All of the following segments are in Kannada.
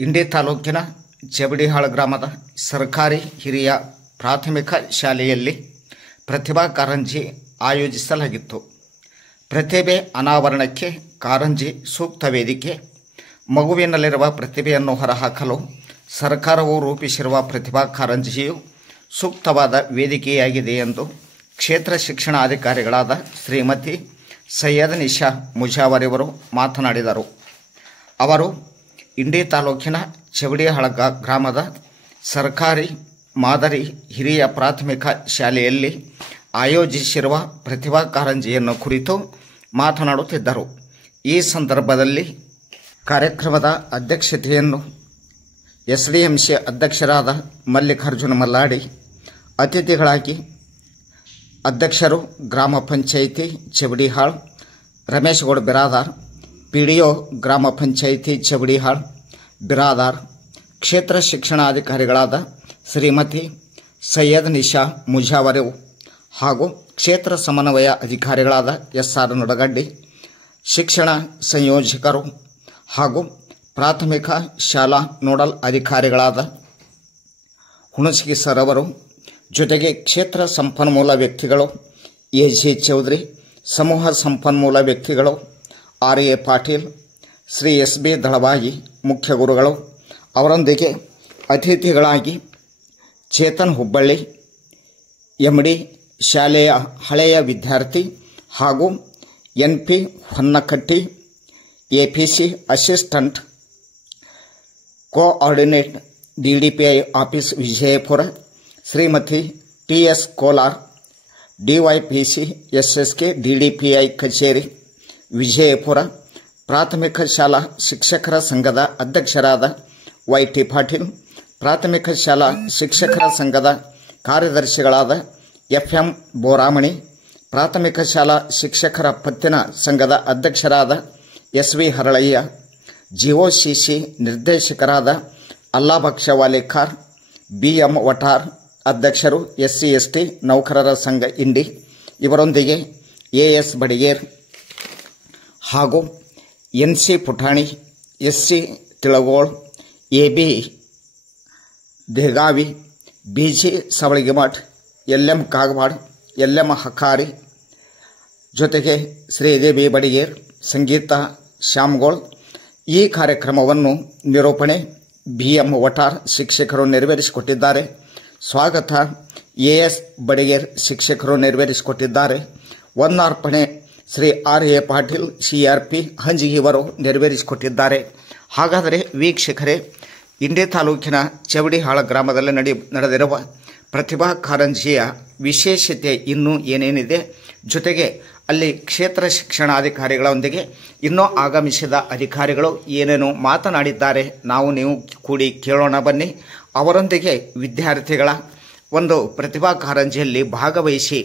ಇಂಡಿ ತಾಲೂಕಿನ ಜವಡಿಹಾಳ ಗ್ರಾಮದ ಸರ್ಕಾರಿ ಹಿರಿಯ ಪ್ರಾಥಮಿಕ ಶಾಲೆಯಲ್ಲಿ ಪ್ರತಿಭಾ ಕಾರಂಜಿ ಆಯೋಜಿಸಲಾಗಿತ್ತು. ಪ್ರತಿಭೆ ಅನಾವರಣಕ್ಕೆ ಕಾರಂಜಿ ಸೂಕ್ತ ವೇದಿಕೆ. ಮಗುವಿನಲ್ಲಿರುವ ಪ್ರತಿಭೆಯನ್ನು ಹೊರಹಾಕಲು ಸರ್ಕಾರವು ರೂಪಿಸಿರುವ ಪ್ರತಿಭಾ ಕಾರಂಜಿಯು ಸೂಕ್ತವಾದ ವೇದಿಕೆಯಾಗಿದೆ ಎಂದು ಕ್ಷೇತ್ರ ಶಿಕ್ಷಣಾಧಿಕಾರಿಗಳಾದ ಶ್ರೀಮತಿ ಸೈಯದ್ ನಿಶಾ ಮುಜಾವರಿಯವರು ಮಾತನಾಡಿದರು. ಅವರು ಇಂಡಿ ತಾಲೂಕಿನ ಜವಡಿಹಾಳ ಗ್ರಾಮದ ಸರ್ಕಾರಿ ಮಾದರಿ ಹಿರಿಯ ಪ್ರಾಥಮಿಕ ಶಾಲೆಯಲ್ಲಿ ಆಯೋಜಿಸಿರುವ ಪ್ರತಿಭಾ ಕಾರಂಜಿಯನ್ನು ಕುರಿತು ಮಾತನಾಡುತ್ತಿದ್ದರು. ಈ ಸಂದರ್ಭದಲ್ಲಿ ಕಾರ್ಯಕ್ರಮದ ಅಧ್ಯಕ್ಷತೆಯನ್ನು SDMC ಅಧ್ಯಕ್ಷರಾದ ಮಲ್ಲಿಕಾರ್ಜುನ ಮಲ್ಲಾಡಿ, ಅತಿಥಿಗಳಾಗಿ ಅಧ್ಯಕ್ಷರು ಗ್ರಾಮ ಪಂಚಾಯಿತಿ ಜವಡಿಹಾಳ ರಮೇಶಗೌಡ ಬಿರಾದಾರ್, PDO ಗ್ರಾಮ ಪಂಚಾಯಿತಿ ಜವಡಿಹಾಳ ಬಿರಾದಾರ್, ಕ್ಷೇತ್ರ ಶಿಕ್ಷಣಾಧಿಕಾರಿಗಳಾದ ಶ್ರೀಮತಿ ಸೈಯದ್ ನಿಶಾ ಮುಜಾವರಿ ಹಾಗೂ ಕ್ಷೇತ್ರ ಸಮನ್ವಯ ಅಧಿಕಾರಿಗಳಾದ SR ನಡಗಡ್ಡಿ, ಶಿಕ್ಷಣ ಸಂಯೋಜಕರು ಹಾಗೂ ಪ್ರಾಥಮಿಕ ಶಾಲಾ ನೋಡಲ್ ಅಧಿಕಾರಿಗಳಾದ ಹುಣಸಗಿ ಸರ್ ಅವರು, ಜೊತೆಗೆ ಕ್ಷೇತ್ರ ಸಂಪನ್ಮೂಲ ವ್ಯಕ್ತಿಗಳು AG ಚೌಧರಿ, ಸಮೂಹ ಸಂಪನ್ಮೂಲ ವ್ಯಕ್ತಿಗಳು RA ಪಾಟೀಲ್, ಶ್ರೀ SB ದಳವಾಯಿ ಮುಖ್ಯ ಗುರುಗಳು, ಅವರೊಂದಿಗೆ ಅತಿಥಿಗಳಾಗಿ ಚೇತನ್ ಹುಬ್ಬಳ್ಳಿ MD ಶಾಲೆಯ ಹಳೆಯ ವಿದ್ಯಾರ್ಥಿ ಹಾಗೂ NP ಹೊನ್ನಕಟ್ಟಿ, APC assistant coordinate DDPI office Vijayapura, Shrimati TS Kolar, DYPC SSK DDPI ಕಚೇರಿ ವಿಜಯಪುರ, ಪ್ರಾಥಮಿಕ ಶಾಲಾ ಶಿಕ್ಷಕರ ಸಂಘದ ಅಧ್ಯಕ್ಷರಾದ YT ಪಾಟೀಲ್, ಪ್ರಾಥಮಿಕ ಶಾಲಾ ಶಿಕ್ಷಕರ ಸಂಘದ ಕಾರ್ಯದರ್ಶಿಗಳಾದ FM ಬೋರಾಮಣಿ, ಪ್ರಾಥಮಿಕ ಶಾಲಾ ಶಿಕ್ಷಕರ ಪತ್ತಿನ ಸಂಘದ ಅಧ್ಯಕ್ಷರಾದ SV ಹರಳಯ್ಯ, GOCC ನಿರ್ದೇಶಕರಾದ ಅಲ್ಲಾಬಕ್ಷ ವಾಲೇಕಾರ್, BM ವಟಾರ್, ಅಧ್ಯಕ್ಷರು SC ST ನೌಕರರ ಸಂಘ ಇಂಡಿ, ಇವರೊಂದಿಗೆ AS ಬಡಿಗೇರ್ ಹಾಗೂ NC ಪುಟಾಣಿ, SC ತಿಳಗೋಳ್, AB ದೇಗಾವಿ, BG ಸವಳಗಿಮಠ್, LM Kagwad, LM ಹಕಾರಿ, ಜೊತೆಗೆ ಶ್ರೀದೇವಿ ಬಡಿಗೇರ್, ಸಂಗೀತ ಶ್ಯಾಮ್ಗೋಳ್. ಈ ಕಾರ್ಯಕ್ರಮವನ್ನು ನಿರೂಪಣೆ BM ವಟಾರ್ ಶಿಕ್ಷಕರು ನೆರವೇರಿಸಿಕೊಟ್ಟಿದ್ದಾರೆ. ಸ್ವಾಗತ AS ಬಡಿಗೇರ್ ಶಿಕ್ಷಕರು ನೆರವೇರಿಸಿಕೊಟ್ಟಿದ್ದಾರೆ. ವಂದನಾರ್ಪಣೆ ಶ್ರೀ RA ಪಾಟೀಲ್ CRP ಹಂಜಿಗಿ ಇವರು ನೆರವೇರಿಸಿಕೊಟ್ಟಿದ್ದಾರೆ. ಹಾಗಾದರೆ ವೀಕ್ಷಕರೇ, ಇಂಡಿ ತಾಲೂಕಿನ ಜವಡಿಹಾಳ ಗ್ರಾಮದಲ್ಲಿ ನಡೆದಿರುವ ಪ್ರತಿಭಾ ಕಾರಂಜಿಯ ವಿಶೇಷತೆ ಇನ್ನೂ ಏನೇನಿದೆ, ಜೊತೆಗೆ ಅಲ್ಲಿ ಕ್ಷೇತ್ರ ಶಿಕ್ಷಣಾಧಿಕಾರಿಗಳೊಂದಿಗೆ ಇನ್ನೂ ಆಗಮಿಸಿದ ಅಧಿಕಾರಿಗಳು ಏನೇನು ಮಾತನಾಡಿದ್ದಾರೆ, ನೀವು ಕೂಡಿ ಕೇಳೋಣ ಬನ್ನಿ. ಅವರೊಂದಿಗೆ ವಿದ್ಯಾರ್ಥಿಗಳ ಒಂದು ಪ್ರತಿಭಾ ಕಾರಂಜಿಯಲ್ಲಿ ಭಾಗವಹಿಸಿ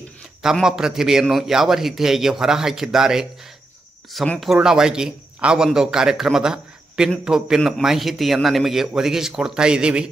ತಮ್ಮ ಪ್ರತಿಭೆಯನ್ನು ಯಾವ ರೀತಿಯಾಗಿ ಹೊರಹಾಕಿದ್ದಾರೆ, ಸಂಪೂರ್ಣವಾಗಿ ಆ ಒಂದು ಕಾರ್ಯಕ್ರಮದ ಪಿನ್ ಟು ಪಿನ್ ಮಾಹಿತಿಯನ್ನು ನಿಮಗೆ ಒದಗಿಸಿಕೊಡ್ತಾ ಇದ್ದೀವಿ.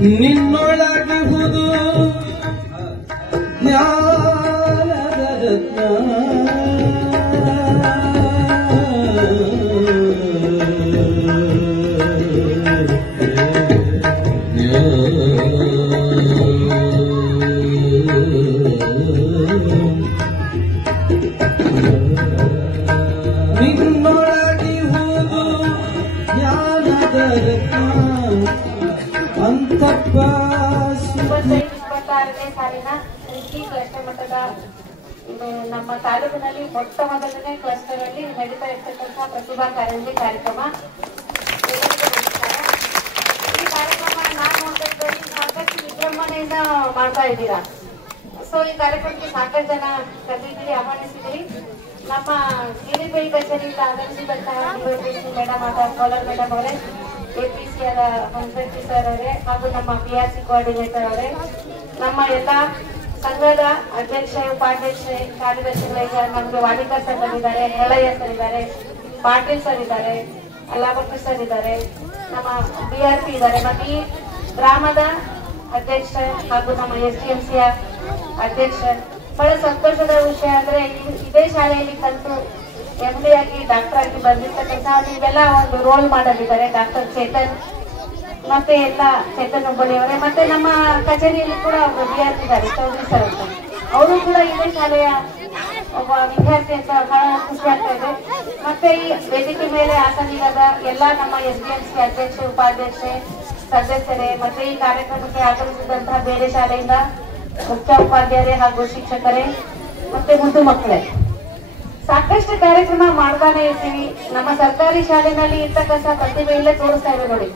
ನಿನ್ನೊಳಗಿಹುದು ಜ್ಞಾನದ ರತ್ನ ನಿನ್ನೊಳಗಿಹುದು ಜ್ಞಾನದ ರತ್ನ ಅಂತಪ್ಪ 26ನೇ ಸಾಲಿನ ಕೃಷಿ ಕ್ಲಸ್ಟರ್ ಮಟ್ಟದ ನಮ್ಮ ತಾಲೂಕಿನಲ್ಲಿ ಮೊಟ್ಟ ಮೊದಲನೇ ಕ್ಲಸ್ಟರ್ ಅಲ್ಲಿ ನಡೀತಾ ಇರ್ತಕ್ಕಂಥ ಪ್ರತಿಭಾ ಕಾರಂಜಿ ಕಾರ್ಯಕ್ರಮ. ಈ ಕಾರ್ಯಕ್ರಮ ನಾನು ನೋಡ್ತಾ ಸಾಕಷ್ಟು ವಿಜೃಂಭಣೆಯಿಂದ ಮಾಡ್ತಾ ಇದ್ದೀರಾ. ಸೊ ಈ ಕಾರ್ಯಕ್ರಮಕ್ಕೆ ಸಾಕಷ್ಟು ಜನ ಕರೆದಿದ್ದೀರಿ, ಆಹ್ವಾನಿಸಿದ್ದೀರಿ. ನಮ್ಮ ಗಿರಿಬೈ ಕಚೇರಿಯಿಂದ ಆಗಮಿಸಿದಂತಹ ಮೇಡಮ್ ಆದ ಕೋಲಾರ್ ಮೇಡಮ್ ಅವರೇ, APC ಆದ ಹಂಸರೆಡ್ಡಿ ಸರ್ ಅವರೇ, ಹಾಗೂ ನಮ್ಮ PRC ಕೋಆರ್ಡಿನೇಟರ್ ಅವರೇ, ನಮ್ಮ ಎಲ್ಲ ಸಂಘದ ಅಧ್ಯಕ್ಷ, ಉಪಾಧ್ಯಕ್ಷ, ಕಾರ್ಯದರ್ಶಿಗಳಿಗೆ ನಮಗೆ ವಾಣಿಕರ್ ಸರ್ ಬಂದಿದ್ದಾರೆ, ಹೆಳಯ್ಯ ಸರ್ ಇದ್ದಾರೆ, ಪಾಟೀಲ್ ಸರ್ ಇದ್ದಾರೆ, ಅಲ್ಲಾಭಟ್ಟ ಸರ್ ಇದ್ದಾರೆ, ನಮ್ಮ BRP ಇದ್ದಾರೆ, ಮತ್ತೆ ಈ ಗ್ರಾಮದ ಅಧ್ಯಕ್ಷ ಹಾಗೂ ನಮ್ಮ SDMC ಅಧ್ಯಕ್ಷ. ಬಹಳ ಸಂತೋಷದ ವಿಷಯ ಅಂದ್ರೆ ಇದೇ ಶಾಲೆಯಲ್ಲಿ ಕಲಿತು MD ಆಗಿ ಡಾಕ್ಟರ್ ಆಗಿ ಬಂದಿರ್ತಕ್ಕಂಥ ನೀವೆಲ್ಲ ಒಂದು ರೋಲ್ ಮಾಡೆಲ್ ಇದ್ದಾರೆ. ಡಾಕ್ಟರ್ ಚೇತನ್ ಮತ್ತೆ ಎಲ್ಲ ಚೇತನ್ ಹುಬ್ಬಳ್ಳಿ ಅವರೇ, ಮತ್ತೆ ನಮ್ಮ ಕಚೇರಿಯಲ್ಲಿ ಕೂಡ ಒಬ್ಬರು ವಿದ್ಯಾರ್ಥಿ ಇದ್ದಾರೆ, ಚೌಧರಿ ಸರ್ ಅಂತ. ಅವರು ಕೂಡ ಇದೇ ಶಾಲೆಯ ಒಬ್ಬ ವಿದ್ಯಾರ್ಥಿ ಅಂತ ಬಹಳ ಖುಷಿ ಆಗ್ತಾ ಇದೆ. ಮತ್ತೆ ಈ ವೇದಿಕೆ ಮೇಲೆ ಆಸನಿಯಾದ ಎಲ್ಲ ನಮ್ಮ SDMC ಅಧ್ಯಕ್ಷ, ಉಪಾಧ್ಯಕ್ಷ, ಸದಸ್ಯರೇ, ಮತ್ತೆ ಈ ಕಾರ್ಯಕ್ರಮಕ್ಕೆ ಆಗಮಿಸಿದಂತಹ ಬೇರೆ ಶಾಲೆಯಿಂದ ಮುಖ್ಯ ಉಪಾಧ್ಯಾಯರೇ ಹಾಗೂ ಶಿಕ್ಷಕರೇ, ಮತ್ತೆ ಮುದ್ದು ಮಕ್ಕಳೇ, ಸಾಕಷ್ಟು ಕಾರ್ಯಕ್ರಮ ಮಾಡ್ತಾನೆ ಇರ್ತೀವಿ. ನಮ್ಮ ಸರ್ಕಾರಿ ಶಾಲೆನಲ್ಲಿ ಇರ್ತಕ್ಕಂಥ ಪ್ರತಿಭೆಯಲ್ಲೇ ತೋರಿಸ್ತಾ ಇದೆ ನೋಡಿ.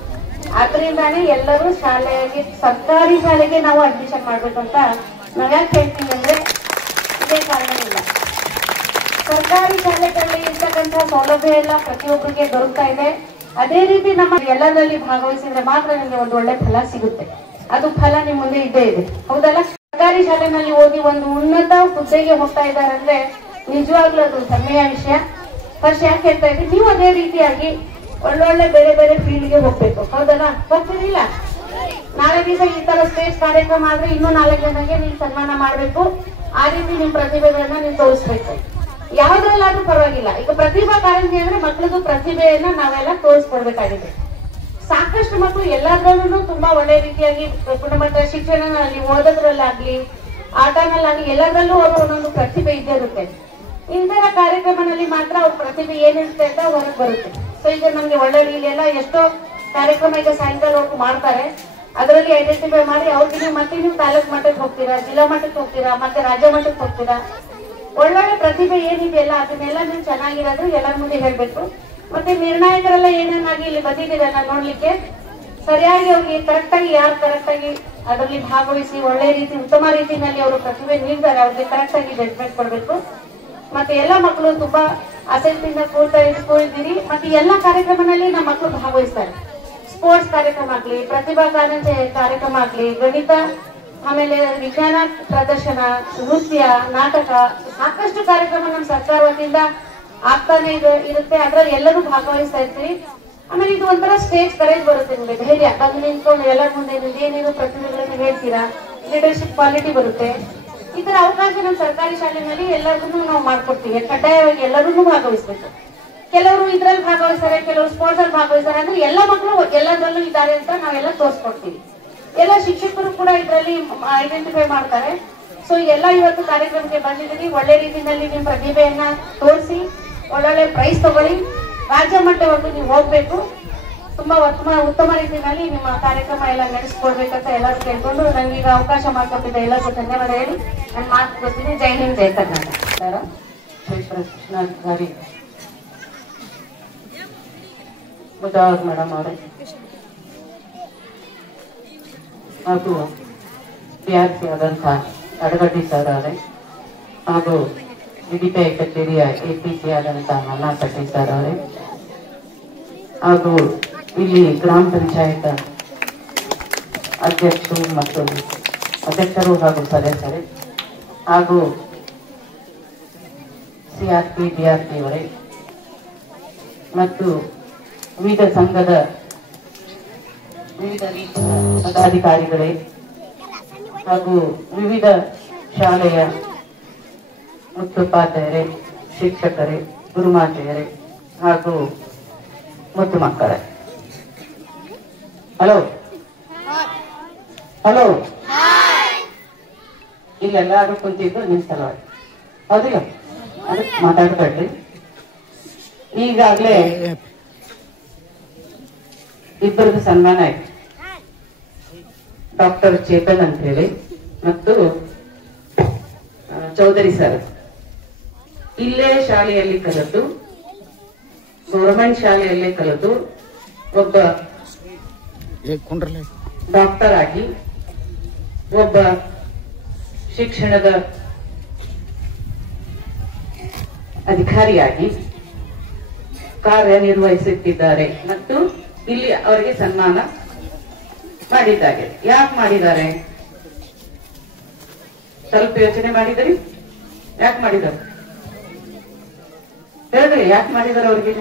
ಆದ್ರಿಂದಾನೇ ಎಲ್ಲರೂ ಶಾಲೆಗೆ, ಸರ್ಕಾರಿ ಶಾಲೆಗೆ ನಾವು ಅಡ್ಮಿಷನ್ ಮಾಡ್ಬೇಕಂತ ನಾವ್ ಯಾಕೆ ಹೇಳ್ತೀವಿ ಅಂದ್ರೆ ಇದೇ ಕಾರಣವಿಲ್ಲ. ಸರ್ಕಾರಿ ಶಾಲೆಗಳಲ್ಲಿ ಇರ್ತಕ್ಕಂಥ ಸೌಲಭ್ಯ ಎಲ್ಲ ಪ್ರತಿಯೊಬ್ಬರಿಗೆ ದೊರಕ್ತಾ ಇದೆ. ಅದೇ ರೀತಿ ನಮ್ಮ ಎಲ್ಲರಲ್ಲಿ ಭಾಗವಹಿಸಿದ್ರೆ ಮಾತ್ರ ನಿಮಗೆ ಒಂದು ಒಳ್ಳೆ ಫಲ ಸಿಗುತ್ತೆ. ಅದು ಫಲ ನಿಮ್ ಮುಂದೆ ಇದ್ದೇ ಇದೆ, ಹೌದಲ್ಲ? ಸರ್ಕಾರಿ ಶಾಲೆನಲ್ಲಿ ಓದಿ ಒಂದು ಉನ್ನತ ಹುದ್ದೆಗೆ ಹೋಗ್ತಾ ಇದ್ದಾರೆ ಅಂದ್ರೆ ನಿಜವಾಗ್ಲೂ ಅದು ಹೆಮ್ಮೆಯ ವಿಷಯ. ಫಸ್ಟ್ ಯಾಕೆ ಹೇಳ್ತಾ ಇದ್ದೀವಿ, ನೀವು ಅದೇ ರೀತಿಯಾಗಿ ಒಳ್ಳೊಳ್ಳೆ ಬೇರೆ ಬೇರೆ ಫೀಲ್ಡ್ಗೆ ಹೋಗ್ಬೇಕು, ಹೌದಲ್ಲ? ಹೋಗ್ತಿರಲಿಲ್ಲ? ನಾಳೆ ದಿವಸ ಈ ತರ ಸ್ಟೇಜ್ ಕಾರ್ಯಕ್ರಮ ಆದ್ರೆ ಇನ್ನೂ 4 ಜನಕ್ಕೆ ನೀವು ಸನ್ಮಾನ ಮಾಡ್ಬೇಕು. ಆ ರೀತಿ ನಿಮ್ ಪ್ರತಿಭೆಗಳನ್ನ ನೀವು ತೋರಿಸ್ಬೇಕು. ಯಾವ್ದ್ರಲ್ಲಾದ್ರೂ ಪರವಾಗಿಲ್ಲ. ಈಗ ಪ್ರತಿಭಾ ಕಾರಂಜಿ ಅಂದ್ರೆ ಮಕ್ಕಳದು ಪ್ರತಿಭೆಯನ್ನ ನಾವೆಲ್ಲ ತೋರಿಸ್ಕೊಡ್ಬೇಕಾಗಿದೆ. ಸಾಕಷ್ಟು ಮಕ್ಕಳು ಎಲ್ಲಾದ್ರಲ್ಲೂ ತುಂಬಾ ಒಳ್ಳೆ ರೀತಿಯಾಗಿ ಗುಣಮಟ್ಟ ಶಿಕ್ಷಣದಲ್ಲಿ, ಓದೋದ್ರಲ್ಲಾಗ್ಲಿ, ಆಟನಲ್ಲಾಗ್ಲಿ, ಎಲ್ಲದರಲ್ಲೂ ಅವರು ಒಂದೊಂದು ಪ್ರತಿಭೆ ಇದ್ದೇ ಇರುತ್ತೆ. ಇಂತಹ ಕಾರ್ಯಕ್ರಮದಲ್ಲಿ ಮಾತ್ರ ಅವ್ರ ಪ್ರತಿಭೆ ಏನಿರುತ್ತೆ ಅಂತ ಹೊರಗೆ ಬರುತ್ತೆ. ಸೊ ಈಗ ನಮ್ಗೆ ಒಳ್ಳೆ ಇಲ್ಲೆಲ್ಲ ಎಷ್ಟೋ ಕಾರ್ಯಕ್ರಮ ಈಗ ಸಾಯಂಕಾಲವರೆಗೂ ಮಾಡ್ತಾರೆ. ಅದರಲ್ಲಿ ಐಡೆಂಟಿಫೈ ಮಾಡಿ ಅವ್ರಿಗೆ ಮತ್ತೆ ನೀವು ತಾಲೂಕು ಮಟ್ಟಕ್ಕೆ ಹೋಗ್ತೀರಾ, ಜಿಲ್ಲಾ ಮಟ್ಟಕ್ಕೆ ಹೋಗ್ತೀರಾ, ಮತ್ತೆ ರಾಜ್ಯ ಮಟ್ಟಕ್ಕೆ ಹೋಗ್ತೀರಾ. ಒಳ್ಳೊಳ್ಳೆ ಪ್ರತಿಭೆ ಏನಿದೆಯಲ್ಲ ಅದನ್ನೆಲ್ಲ ನೀವು ಚೆನ್ನಾಗಿರೋದು ಎಲ್ಲರ ಮುಂದೆ ಹೇಳ್ಬೇಕು. ಮತ್ತೆ ನಿರ್ಣಾಯಕರೆಲ್ಲ ಏನೇನಾಗಿ ಇಲ್ಲಿ ಬಂದಿದ್ದೀರಲ್ಲ ನೋಡ್ಲಿಕ್ಕೆ, ಸರಿಯಾಗಿ ಅವ್ರಿಗೆ ಕರೆಕ್ಟ್ ಆಗಿ ಯಾರು ಕರೆಕ್ಟ್ ಆಗಿ ಅದರಲ್ಲಿ ಭಾಗವಹಿಸಿ ಒಳ್ಳೆ ರೀತಿ ಉತ್ತಮ ರೀತಿಯಲ್ಲಿ ಅವರು ಪ್ರತಿಭೆ ನೀಡಿದ್ದಾರೆ ಅವ್ರಿಗೆ ಕರೆಕ್ಟ್ ಆಗಿ ಜಡ್ಜ್ಮೆಂಟ್ ಕೊಡ್ಬೇಕು. ಮತ್ತೆ ಎಲ್ಲ ಮಕ್ಕಳು ತುಂಬಾ ಆಸಕ್ತಿಯಿಂದ ಕೂಡಿದ್ದೀರಿ. ಮತ್ತೆ ಎಲ್ಲ ಕಾರ್ಯಕ್ರಮದಲ್ಲಿ ನಮ್ಮ ಮಕ್ಕಳು ಭಾಗವಹಿಸ್ತಾರೆ. ಸ್ಪೋರ್ಟ್ಸ್ ಕಾರ್ಯಕ್ರಮ ಆಗ್ಲಿ, ಪ್ರತಿಭಾ ಕಾರಂಜಿ ಕಾರ್ಯಕ್ರಮ ಆಗ್ಲಿ, ಗಣಿತ, ಆಮೇಲೆ ವಿಜ್ಞಾನ ಪ್ರದರ್ಶನ, ನೃತ್ಯ, ನಾಟಕ, ಸಾಕಷ್ಟು ಕಾರ್ಯಕ್ರಮ ನಮ್ಮ ಸರ್ಕಾರ ವತಿಯಿಂದ ಆಗ್ತಾನೆ ಇರುತ್ತೆ. ಅದ್ರಲ್ಲಿ ಎಲ್ಲರೂ ಭಾಗವಹಿಸ್ತಾ ಇರ್ತೀವಿ. ಆಮೇಲೆ ಇದು ಒಂಥರ ಸ್ಟೇಜ್ ಕರೇಜ್ ಬರುತ್ತೆ ನಿಮಗೆ, ಧೈರ್ಯ ಬಂದು ನಿಂತ್ಕೊಂಡು ಎಲ್ಲರ ಮುಂದೆ ಏನೇನು ಪ್ರತಿಭೆಗಳನ್ನು ಹೇಳ್ತೀರಾ, ಲೀಡರ್ಶಿಪ್ ಕ್ವಾಲಿಟಿ ಬರುತ್ತೆ. ಈ ತರ ಅವಕಾಶ ನಮ್ಮ ಸರ್ಕಾರಿ ಶಾಲೆಯಲ್ಲಿ ಎಲ್ಲರಿಗೂ ನಾವು ಮಾಡ್ಕೊಡ್ತೀವಿ. ಕಡ್ಡಾಯವಾಗಿ ಎಲ್ಲರೂ ಭಾಗವಹಿಸ್ಬೇಕು. ಕೆಲವರು ಇದ್ರಲ್ಲಿ ಭಾಗವಹಿಸ್ತಾರೆ, ಕೆಲವರು ಸ್ಪೋರ್ಟ್ಸ್ ಅಲ್ಲಿ ಭಾಗವಹಿಸ್ತಾರೆ. ಅಂದ್ರೆ ಎಲ್ಲ ಮಕ್ಕಳು ಎಲ್ಲದರಲ್ಲೂ ಇದ್ದಾರೆ ಅಂತ ನಾವೆಲ್ಲ ತೋರಿಸ್ಕೊಡ್ತೀವಿ. ಎಲ್ಲ ಶಿಕ್ಷಕರು ಕೂಡ ಇದರಲ್ಲಿ ಐಡೆಂಟಿಫೈ ಮಾಡ್ತಾರೆ. ಸೊ ಎಲ್ಲ ಇವತ್ತು ಕಾರ್ಯಕ್ರಮಕ್ಕೆ ಬಂದಿದ್ದೀವಿ. ಒಳ್ಳೆ ರೀತಿಯಲ್ಲಿ ನಿಮ್ಮ ಪ್ರತಿಭೆಯನ್ನ ತೋರಿಸಿ ಒಳ್ಳೊಳ್ಳೆ ಪ್ರೈಸ್ ತಗೊಳ್ಳಿ. ರಾಜ್ಯ ಮಟ್ಟವರೆಗೂ ನೀವು ಹೋಗ್ಬೇಕು. ತುಂಬಾ ಉತ್ತಮ ರೀತಿಯಲ್ಲಿ ನಿಮ್ಮ ಕಾರ್ಯಕ್ರಮ ಎಲ್ಲ ನಡೆಸ್ಕೊಡ್ಬೇಕಂತ ಎಲ್ಲರೂ ಕೇಳ್ಕೊಂಡು ನಂಗೀಗ ಅವಕಾಶ ಮಾಡಿಕೊಟ್ಟಿದ್ದ ಎಲ್ಲರಿಗೂ ಧನ್ಯವಾದ ಹೇಳಿ ನಾನು ಮಾತು ಕೊಡ್ತೀನಿ. ಜೈ ಹಿಂದ್, ಜೈ ಕರ್ನಾಟಕ. ಶಿಕ್ಷಣಾಧಿಕಾರಿ ಮುಜಾವರ್ ಮೇಡಮ್ ಅವರೇ ಹಾಗೂ PRC ಆದಂಥ ಅಡಗಡ್ಡಿ ಸರ್ ಅವರೇ ಹಾಗೂ ವಿಡಿಪಿ ಕಚೇರಿಯ APC ಆದಂಥ ಮಲ್ಲಾಪಟ್ಟಿ ಸರ್ ಅವರೇ ಹಾಗೂ ಇಲ್ಲಿ ಗ್ರಾಮ ಪಂಚಾಯತ್ ಅಧ್ಯಕ್ಷರು ಹಾಗೂ ಸದಸ್ಯರೇ ಹಾಗೂ CRP DRP ಅವರೇ ಮತ್ತು ವಿವಿಧ ಸಂಘದ ವಿವಿಧ ರೀತಿಯ ಪದಾಧಿಕಾರಿಗಳೇ ಹಾಗೂ ವಿವಿಧ ಶಾಲೆಯ ಮುಖ್ಯೋಪಾಧ್ಯಾಯರೇ, ಶಿಕ್ಷಕರೇ, ಗುರುಮಾತೆಯರೇ ಹಾಗೂ ಮುದ್ದು ಮಕ್ಕಳೇ, ಹಲೋ ಹಲೋ. ಇಲ್ಲೆಲ್ಲಾರು ಕುಂತಿದ್ದು ನಿಮ್ ಸಲುವಾಗಿ, ಹೌದಿಲ್ಲ? ಅದಕ್ಕೆ ಮಾತಾಡ್ಬೇಡ್ರಿ. ಈಗಾಗಲೇ ಇಬ್ಬರದು ಸನ್ಮಾನ ಆಯ್ತು. ಡಾಕ್ಟರ್ ಚೇತನ್ ಅಂತ ಹೇಳಿ ಮತ್ತು ಚೌಧರಿ ಸರ್ ಇಲ್ಲೇ ಶಾಲೆಯಲ್ಲಿ ಕಲಿತು, ಗೌರ್ಮೆಂಟ್ ಶಾಲೆಯಲ್ಲೇ ಕಲಿತು ಒಬ್ಬ ಡಾಕ್ಟರ್ ಆಗಿ, ಒಬ್ಬ ಶಿಕ್ಷಣದ ಅಧಿಕಾರಿಯಾಗಿ ಕಾರ್ಯನಿರ್ವಹಿಸುತ್ತಿದ್ದಾರೆ ಮತ್ತು ಇಲ್ಲಿ ಅವರಿಗೆ ಸನ್ಮಾನ ಮಾಡಿದ್ದಾರೆ. ಯಾಕೆ ಮಾಡಿದ್ದಾರೆ? ಸ್ವಲ್ಪ ಯೋಚನೆ ಮಾಡಿದ್ರಿ? ಯಾಕೆ ಮಾಡಿದ್ದಾರೆ ಹೇಳ್ರಿ, ಯಾಕೆ ಮಾಡಿದಾರೆ ಅವ್ರಿಗೆ?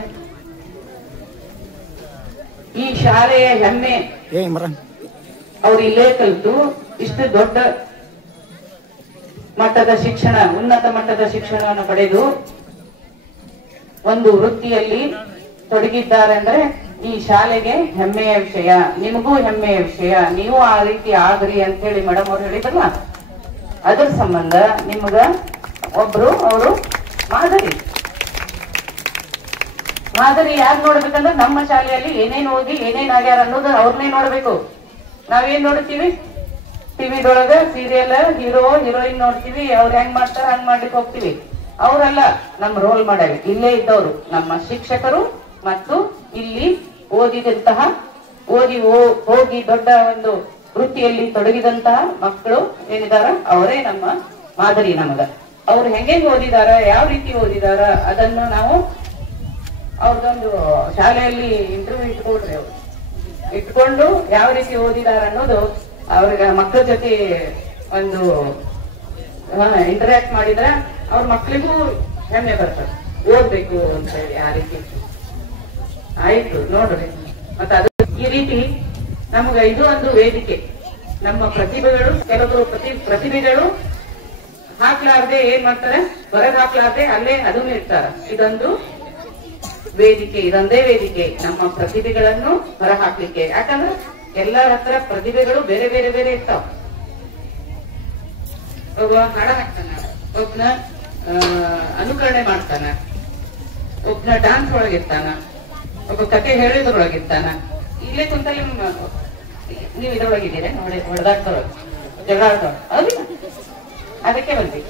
ಈ ಶಾಲೆಯ ಹೆಮ್ಮೆ, ಅವ್ರು ಇಲ್ಲೇ ಕಲಿತು ಇಷ್ಟು ದೊಡ್ಡ ಮಟ್ಟದ ಶಿಕ್ಷಣ, ಉನ್ನತ ಮಟ್ಟದ ಶಿಕ್ಷಣವನ್ನು ಪಡೆದು ಒಂದು ವೃತ್ತಿಯಲ್ಲಿ ತೊಡಗಿದ್ದಾರೆ ಅಂದ್ರೆ ಈ ಶಾಲೆಗೆ ಹೆಮ್ಮೆಯ ವಿಷಯ, ನಿಮಗೂ ಹೆಮ್ಮೆಯ ವಿಷಯ. ನೀವು ಆ ರೀತಿ ಆಗ್ರಿ ಅಂತ ಹೇಳಿ ಮೇಡಮ್ ಅವ್ರು ಹೇಳಿದ್ರಲ್ಲ, ಅದ್ರ ಸಂಬಂಧ ನಿಮ್ಗ ಒಬ್ರು ಅವರು ಮಾದರಿ ಯಾರು ನೋಡ್ಬೇಕಂದ್ರೆ ನಮ್ಮ ಶಾಲೆಯಲ್ಲಿ ಏನೇನ್ ಓದಿ ಏನೇನ್ ಆಗ್ಯಾರ ಅನ್ನೋದು ಅವ್ರನ್ನೇ ನೋಡ್ಬೇಕು. ನಾವೇನ್ ನೋಡ್ತೀವಿ ಟಿವಿದೊಳಗ ಸೀರಿಯಲ್, ಹೀರೋ ಹೀರೋಯಿನ್ ನೋಡ್ತೀವಿ, ಅವ್ರು ಹೆಂಗ್ ಮಾಡ್ತಾರ ಹಂಗ್ ಮಾಡ್ಲಿಕ್ಕೆ ಹೋಗ್ತೀವಿ. ಅವರೆಲ್ಲ ನಮ್ಮ ರೋಲ್ ಮಾಡಲ್ ಇಲ್ಲೇ ಇದ್ದವರು, ನಮ್ಮ ಶಿಕ್ಷಕರು ಮತ್ತು ಇಲ್ಲಿ ಓದಿದಂತಹ ಹೋಗಿ ದೊಡ್ಡ ಒಂದು ವೃತ್ತಿಯಲ್ಲಿ ತೊಡಗಿದಂತಹ ಮಕ್ಕಳು ಏನಿದಾರ ಅವರೇ ನಮ್ಮ ಮಾದರಿ ನಮಗ. ಅವ್ರು ಹೆಂಗೆ ಓದಿದಾರ, ಯಾವ ರೀತಿ ಓದಿದಾರ ಅದನ್ನು ನಾವು ಅವ್ರದೊಂದು ಶಾಲೆಯಲ್ಲಿ ಇಂಟರ್ವ್ಯೂ ಇಟ್ಕೊಡ್ರಿ. ಅವ್ರು ಇಟ್ಕೊಂಡು ಯಾವ ರೀತಿ ಓದಿದಾರ ಅನ್ನೋದು ಅವ್ರಿಗೆ ಮಕ್ಕಳ ಜೊತೆ ಒಂದು ಇಂಟರಾಕ್ಟ್ ಮಾಡಿದ್ರ ಅವ್ರ ಮಕ್ಳಿಗೂ ಹೆಮ್ಮೆ ಬರ್ತದೆ, ಓದ್ಬೇಕು ಅಂತ ಹೇಳಿ. ಆ ರೀತಿ ಆಯ್ತು ನೋಡ್ರಿ. ಮತ್ತೆ ಅದು ಈ ರೀತಿ ನಮಗ ಇದು ಒಂದು ವೇದಿಕೆ. ನಮ್ಮ ಪ್ರತಿಭೆಗಳು, ಕೆಲವರು ಪ್ರತಿಭೆಗಳು ಹಾಕ್ಲಾರ್ದೆ ಏನ್ ಮಾಡ್ತಾರೆ, ಹೊರಗೆ ಹಾಕ್ಲಾರ್ದೆ ಅಲ್ಲೇ ಅದನ್ನು ಇರ್ತಾರ. ಇದೊಂದು ವೇದಿಕೆ, ಇದೊಂದೇ ವೇದಿಕೆ ನಮ್ಮ ಪ್ರತಿಭೆಗಳನ್ನು ಹೊರ ಹಾಕ್ಲಿಕ್ಕೆ. ಯಾಕಂದ್ರೆ ಎಲ್ಲರ ಹತ್ರ ಪ್ರತಿಭೆಗಳು ಬೇರೆ ಬೇರೆ ಬೇರೆ ಇರ್ತಾವ. ಒಬ್ಬ ಹಾಡ ಹಾಕ್ತಾನ, ಒಬ್ನ ಅನುಕರಣೆ ಮಾಡ್ತಾನ, ಒಬ್ನ ಡಾನ್ಸ್ ಒಳಗಿರ್ತಾನ, ಒಬ್ಬ ಕತೆ ಹೇಳಿದ್ರೊಳಗಿರ್ತಾನ. ಇಲ್ಲೇ ಕುಂತಲ್ಲಿ ನೀವು ಇದ್ರೊಳಗಿದ್ದೀರ ನೋಡಿ, ಹೊಡೆದಾಡ್ತಾರ, ಜಗಳ ಆಡ್ತಾವ, ಹೌದಿಲ್ಲ? ಅದಕ್ಕೆ ಬಂದ್ವಿ.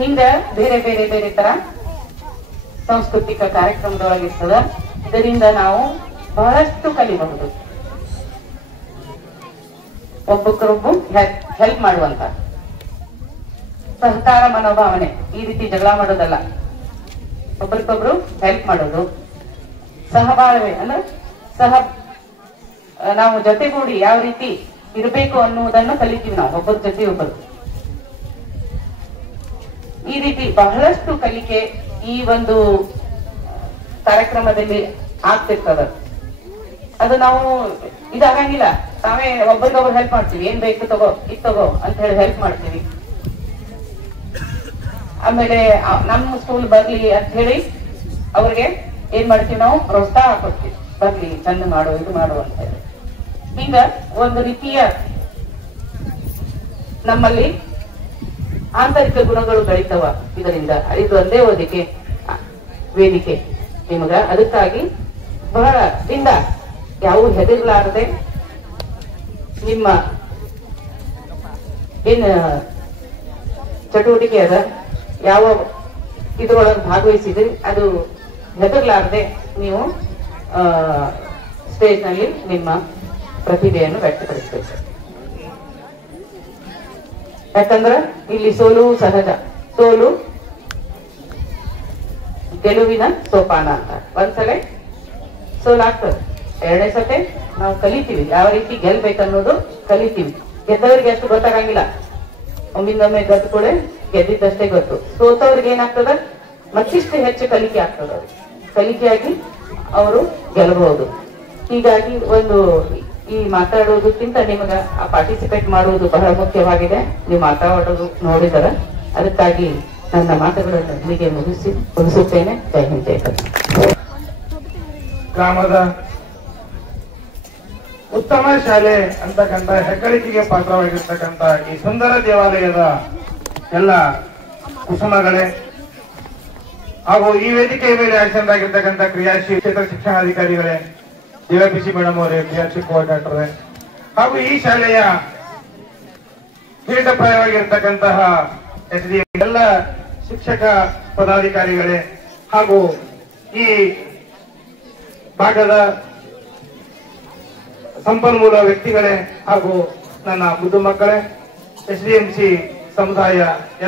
ಹಿಂಗ ಬೇರೆ ಬೇರೆ ಬೇರೆ ತರ ಸಾಂಸ್ಕೃತಿಕ ಕಾರ್ಯಕ್ರಮದೊಳಗಿರ್ತದ. ಇದರಿಂದ ನಾವು ಬಹಳಷ್ಟು ಕಲಿಬಹುದು. ಒಬ್ಬೊಬ್ಬರೊಬ್ಬ ಹೆಲ್ಪ್ ಮಾಡುವಂತ ಸಹಕಾರ ಮನೋಭಾವನೆ, ಈ ರೀತಿ ಜಗಳ ಮಾಡೋದಲ್ಲ, ಒಬ್ಬರಿಗೊಬ್ರು ಹೆಲ್ಪ್ ಮಾಡೋದು, ಸಹಬಾಳ್ವೆ ಅಂದ್ರೆ ನಾವು ಜೊತೆಗೂಡಿ ಯಾವ ರೀತಿ ಇರಬೇಕು ಅನ್ನುವುದನ್ನು ಕಲಿತೀವಿ ನಾವು, ಒಬ್ಬರ ಜೊತೆ ಒಬ್ಬರು. ಈ ರೀತಿ ಬಹಳಷ್ಟು ಕಲಿಕೆ ಈ ಒಂದು ಕಾರ್ಯಕ್ರಮದಲ್ಲಿ ಆಗ್ತಿರ್ತದ. ಅದು ನಾವು ಇದಾಗಂಗಿಲ್ಲ, ತಾವೇ ಒಬ್ಬರಿಗೊಬ್ಬರು ಹೆಲ್ಪ್ ಮಾಡ್ತೀವಿ. ಏನ್ ಬೇಕು ತಗೋ, ಇದು ತಗೋ ಅಂತ ಹೇಳಿ ಹೆಲ್ಪ್ ಮಾಡ್ತೀವಿ. ಆಮೇಲೆ ನಮ್ಮ ಸ್ಕೂಲ್ ಬರ್ಲಿ ಅಂತ ಹೇಳಿ ಅವ್ರಿಗೆ ಏನ್ ಮಾಡ್ತೀವಿ, ನಾವು ಪ್ರೋತ್ಸಾಹ ಕೊಡ್ತೀವಿ, ಬರ್ಲಿ ಚಂದ ಮಾಡು, ಇದು ಮಾಡು ಅಂತ ಹೇಳಿ. ಹಿಂಗ ಒಂದು ರೀತಿಯ ನಮ್ಮಲ್ಲಿ ಆಂತರಿಕ ಗುಣಗಳು ಬೆಳಿತವ ಇದರಿಂದ. ಇದು ಒಂದೇ ವೇದಿಕೆ ನಿಮಗ. ಅದಕ್ಕಾಗಿ ಬಹಳ ದಿಂದ ಯಾವ ಹೆದರ್ಲಾರದೆ ನಿಮ್ಮ ಏನ್ ಚಟುವಟಿಕೆ ಅದ, ಯಾವ ಇದ್ರೊಳಗೆ ಭಾಗವಹಿಸಿದ್ರಿ ಅದು ಹೆದರ್ಲಾರದೆ ನೀವು ಸ್ಟೇಜ್ ನಲ್ಲಿ ನಿಮ್ಮ ಪ್ರತಿಭೆಯನ್ನು ವ್ಯಕ್ತಪಡಿಸಬೇಕು. ಯಾಕಂದ್ರೆ ಇಲ್ಲಿ ಸೋಲು ಸಹಜ, ಸೋಲು ಗೆಲುವಿನ ಸೋಪಾನ ಅಂತ. ಒಂದ್ಸಲ ಸೋಲಾಗ್ತದೆ, ಎರಡನೇ ಸತೆ ನಾವು ಕಲಿತೀವಿ ಯಾವ ರೀತಿ ಗೆಲ್ಬೇಕನ್ನೋದು ಕಲಿತೀವಿ. ಗೆದ್ದವ್ರಿಗೆ ಅಷ್ಟು ಗೊತ್ತಾಗಂಗಿಲ್ಲ, ಒಮ್ಮಿಂದೊಮ್ಮೆ ಗೊತ್ತು ಕೂಡ ಗೆದ್ದಿದ್ದಷ್ಟೇ ಗೊತ್ತು. ಸೋತವ್ರಿಗೆ ಏನಾಗ್ತದ, ಮತ್ತಿಷ್ಟು ಹೆಚ್ಚು ಕಲಿಕೆ ಆಗ್ತದ. ಕಲಿಕೆಯಾಗಿ ಅವರು ಗೆಲ್ಲಬಹುದು. ಹೀಗಾಗಿ ಒಂದು ಈ ಮಾತಾಡೋದಕ್ಕಿಂತ ನಿಮಗ ಆ ಪಾರ್ಟಿಸಿಪೇಟ್ ಮಾಡುವುದು ಬಹಳ ಮುಖ್ಯವಾಗಿದೆ. ನೀವು ಮಾತಾಡೋದು ನೋಡಿದರ, ಅದಕ್ಕಾಗಿ ನನ್ನ ಮಾತುಗಳನ್ನು ಇಲ್ಲಿಗೆ ಮುಗಿಸುತ್ತೇನೆ. ಜೈ ಹಿಂದ್, ಜೈ ಕರ್ನಾಟಕ. ಗ್ರಾಮದ ಉತ್ತಮ ಶಾಲೆ ಅಂತಕ್ಕಂಥ ಹೆಗ್ಗಳಿಕೆಗೆ ಪಾತ್ರವಾಗಿರ್ತಕ್ಕಂಥ ಈ ಸುಂದರ ದೇವಾಲಯದ ಎಲ್ಲ ಕುಸುಮಗಳೇ ಹಾಗೂ ಈ ವೇದಿಕೆಯ ಮೇಲೆ ಆಸೀನರಾಗಿರ್ತಕ್ಕಂಥ ಕ್ರಿಯಾಶೀಲ ಕ್ಷೇತ್ರ ಶಿಕ್ಷಣಾಧಿಕಾರಿಗಳೇ, ಡಿವೈಪಿಸಿ ಮೇಡಮ್ ಅವರೇ, ಕ್ರಿಯಾಶೀಲ ಕೋಆರ್ಡಿನೇಟರ್ ಹಾಗೂ ಈ ಶಾಲೆಯ ಕಿರೀಟಪ್ರಾಯವಾಗಿರ್ತಕ್ಕಂತಹ ಎಸ್ಡಿ ಎಲ್ಲ ಶಿಕ್ಷಕ ಪದಾಧಿಕಾರಿಗಳೇ ಹಾಗೂ ಈ ಭಾಗದ ಸಂಪನ್ಮೂಲ ವ್ಯಕ್ತಿಗಳೇ ಹಾಗೂ ನನ್ನ ಮುದ್ದು ಮಕ್ಕಳೇ, ಎಸ್ಡಿಎಂಸಿ ಸಮುದಾಯ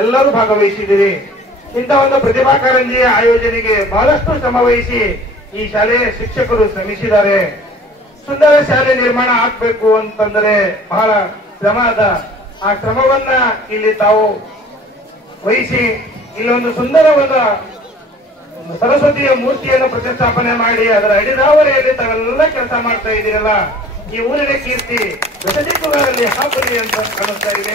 ಎಲ್ಲರೂ ಭಾಗವಹಿಸಿದ್ದೀರಿ. ಇಂಥ ಒಂದು ಪ್ರತಿಭಾ ಕಾರಂಜಿಯ ಆಯೋಜನೆಗೆ ಬಹಳಷ್ಟು ಶ್ರಮ ವಹಿಸಿ ಈ ಶಾಲೆಯ ಶಿಕ್ಷಕರು ಶ್ರಮಿಸಿದ್ದಾರೆ. ಸುಂದರ ಶಾಲೆ ನಿರ್ಮಾಣ ಆಗ್ಬೇಕು ಅಂತಂದರೆ ಬಹಳ ಶ್ರಮ ಅದ. ಆ ಶ್ರಮವನ್ನ ಇಲ್ಲಿ ತಾವು ವಹಿಸಿ ಇಲ್ಲೊಂದು ಸುಂದರವಾದ ಸರಸ್ವತಿಯ ಮೂರ್ತಿಯನ್ನು ಪ್ರತಿಷ್ಠಾಪನೆ ಮಾಡಿ ಅದರ ಅಡಿದಾವರೆಯಲ್ಲಿ ತಾವೆಲ್ಲ ಕೆಲಸ ಮಾಡ್ತಾ ಇದ್ದೀರಲ್ಲ, ಈ ಊರಿನ ಕೀರ್ತಿ ಬೆಸದಿಕ್ಕುಗಳಲ್ಲಿ ಹಾಕಲಿ ಅಂತ ಅನಿಸ್ತಾ ಇದೆ.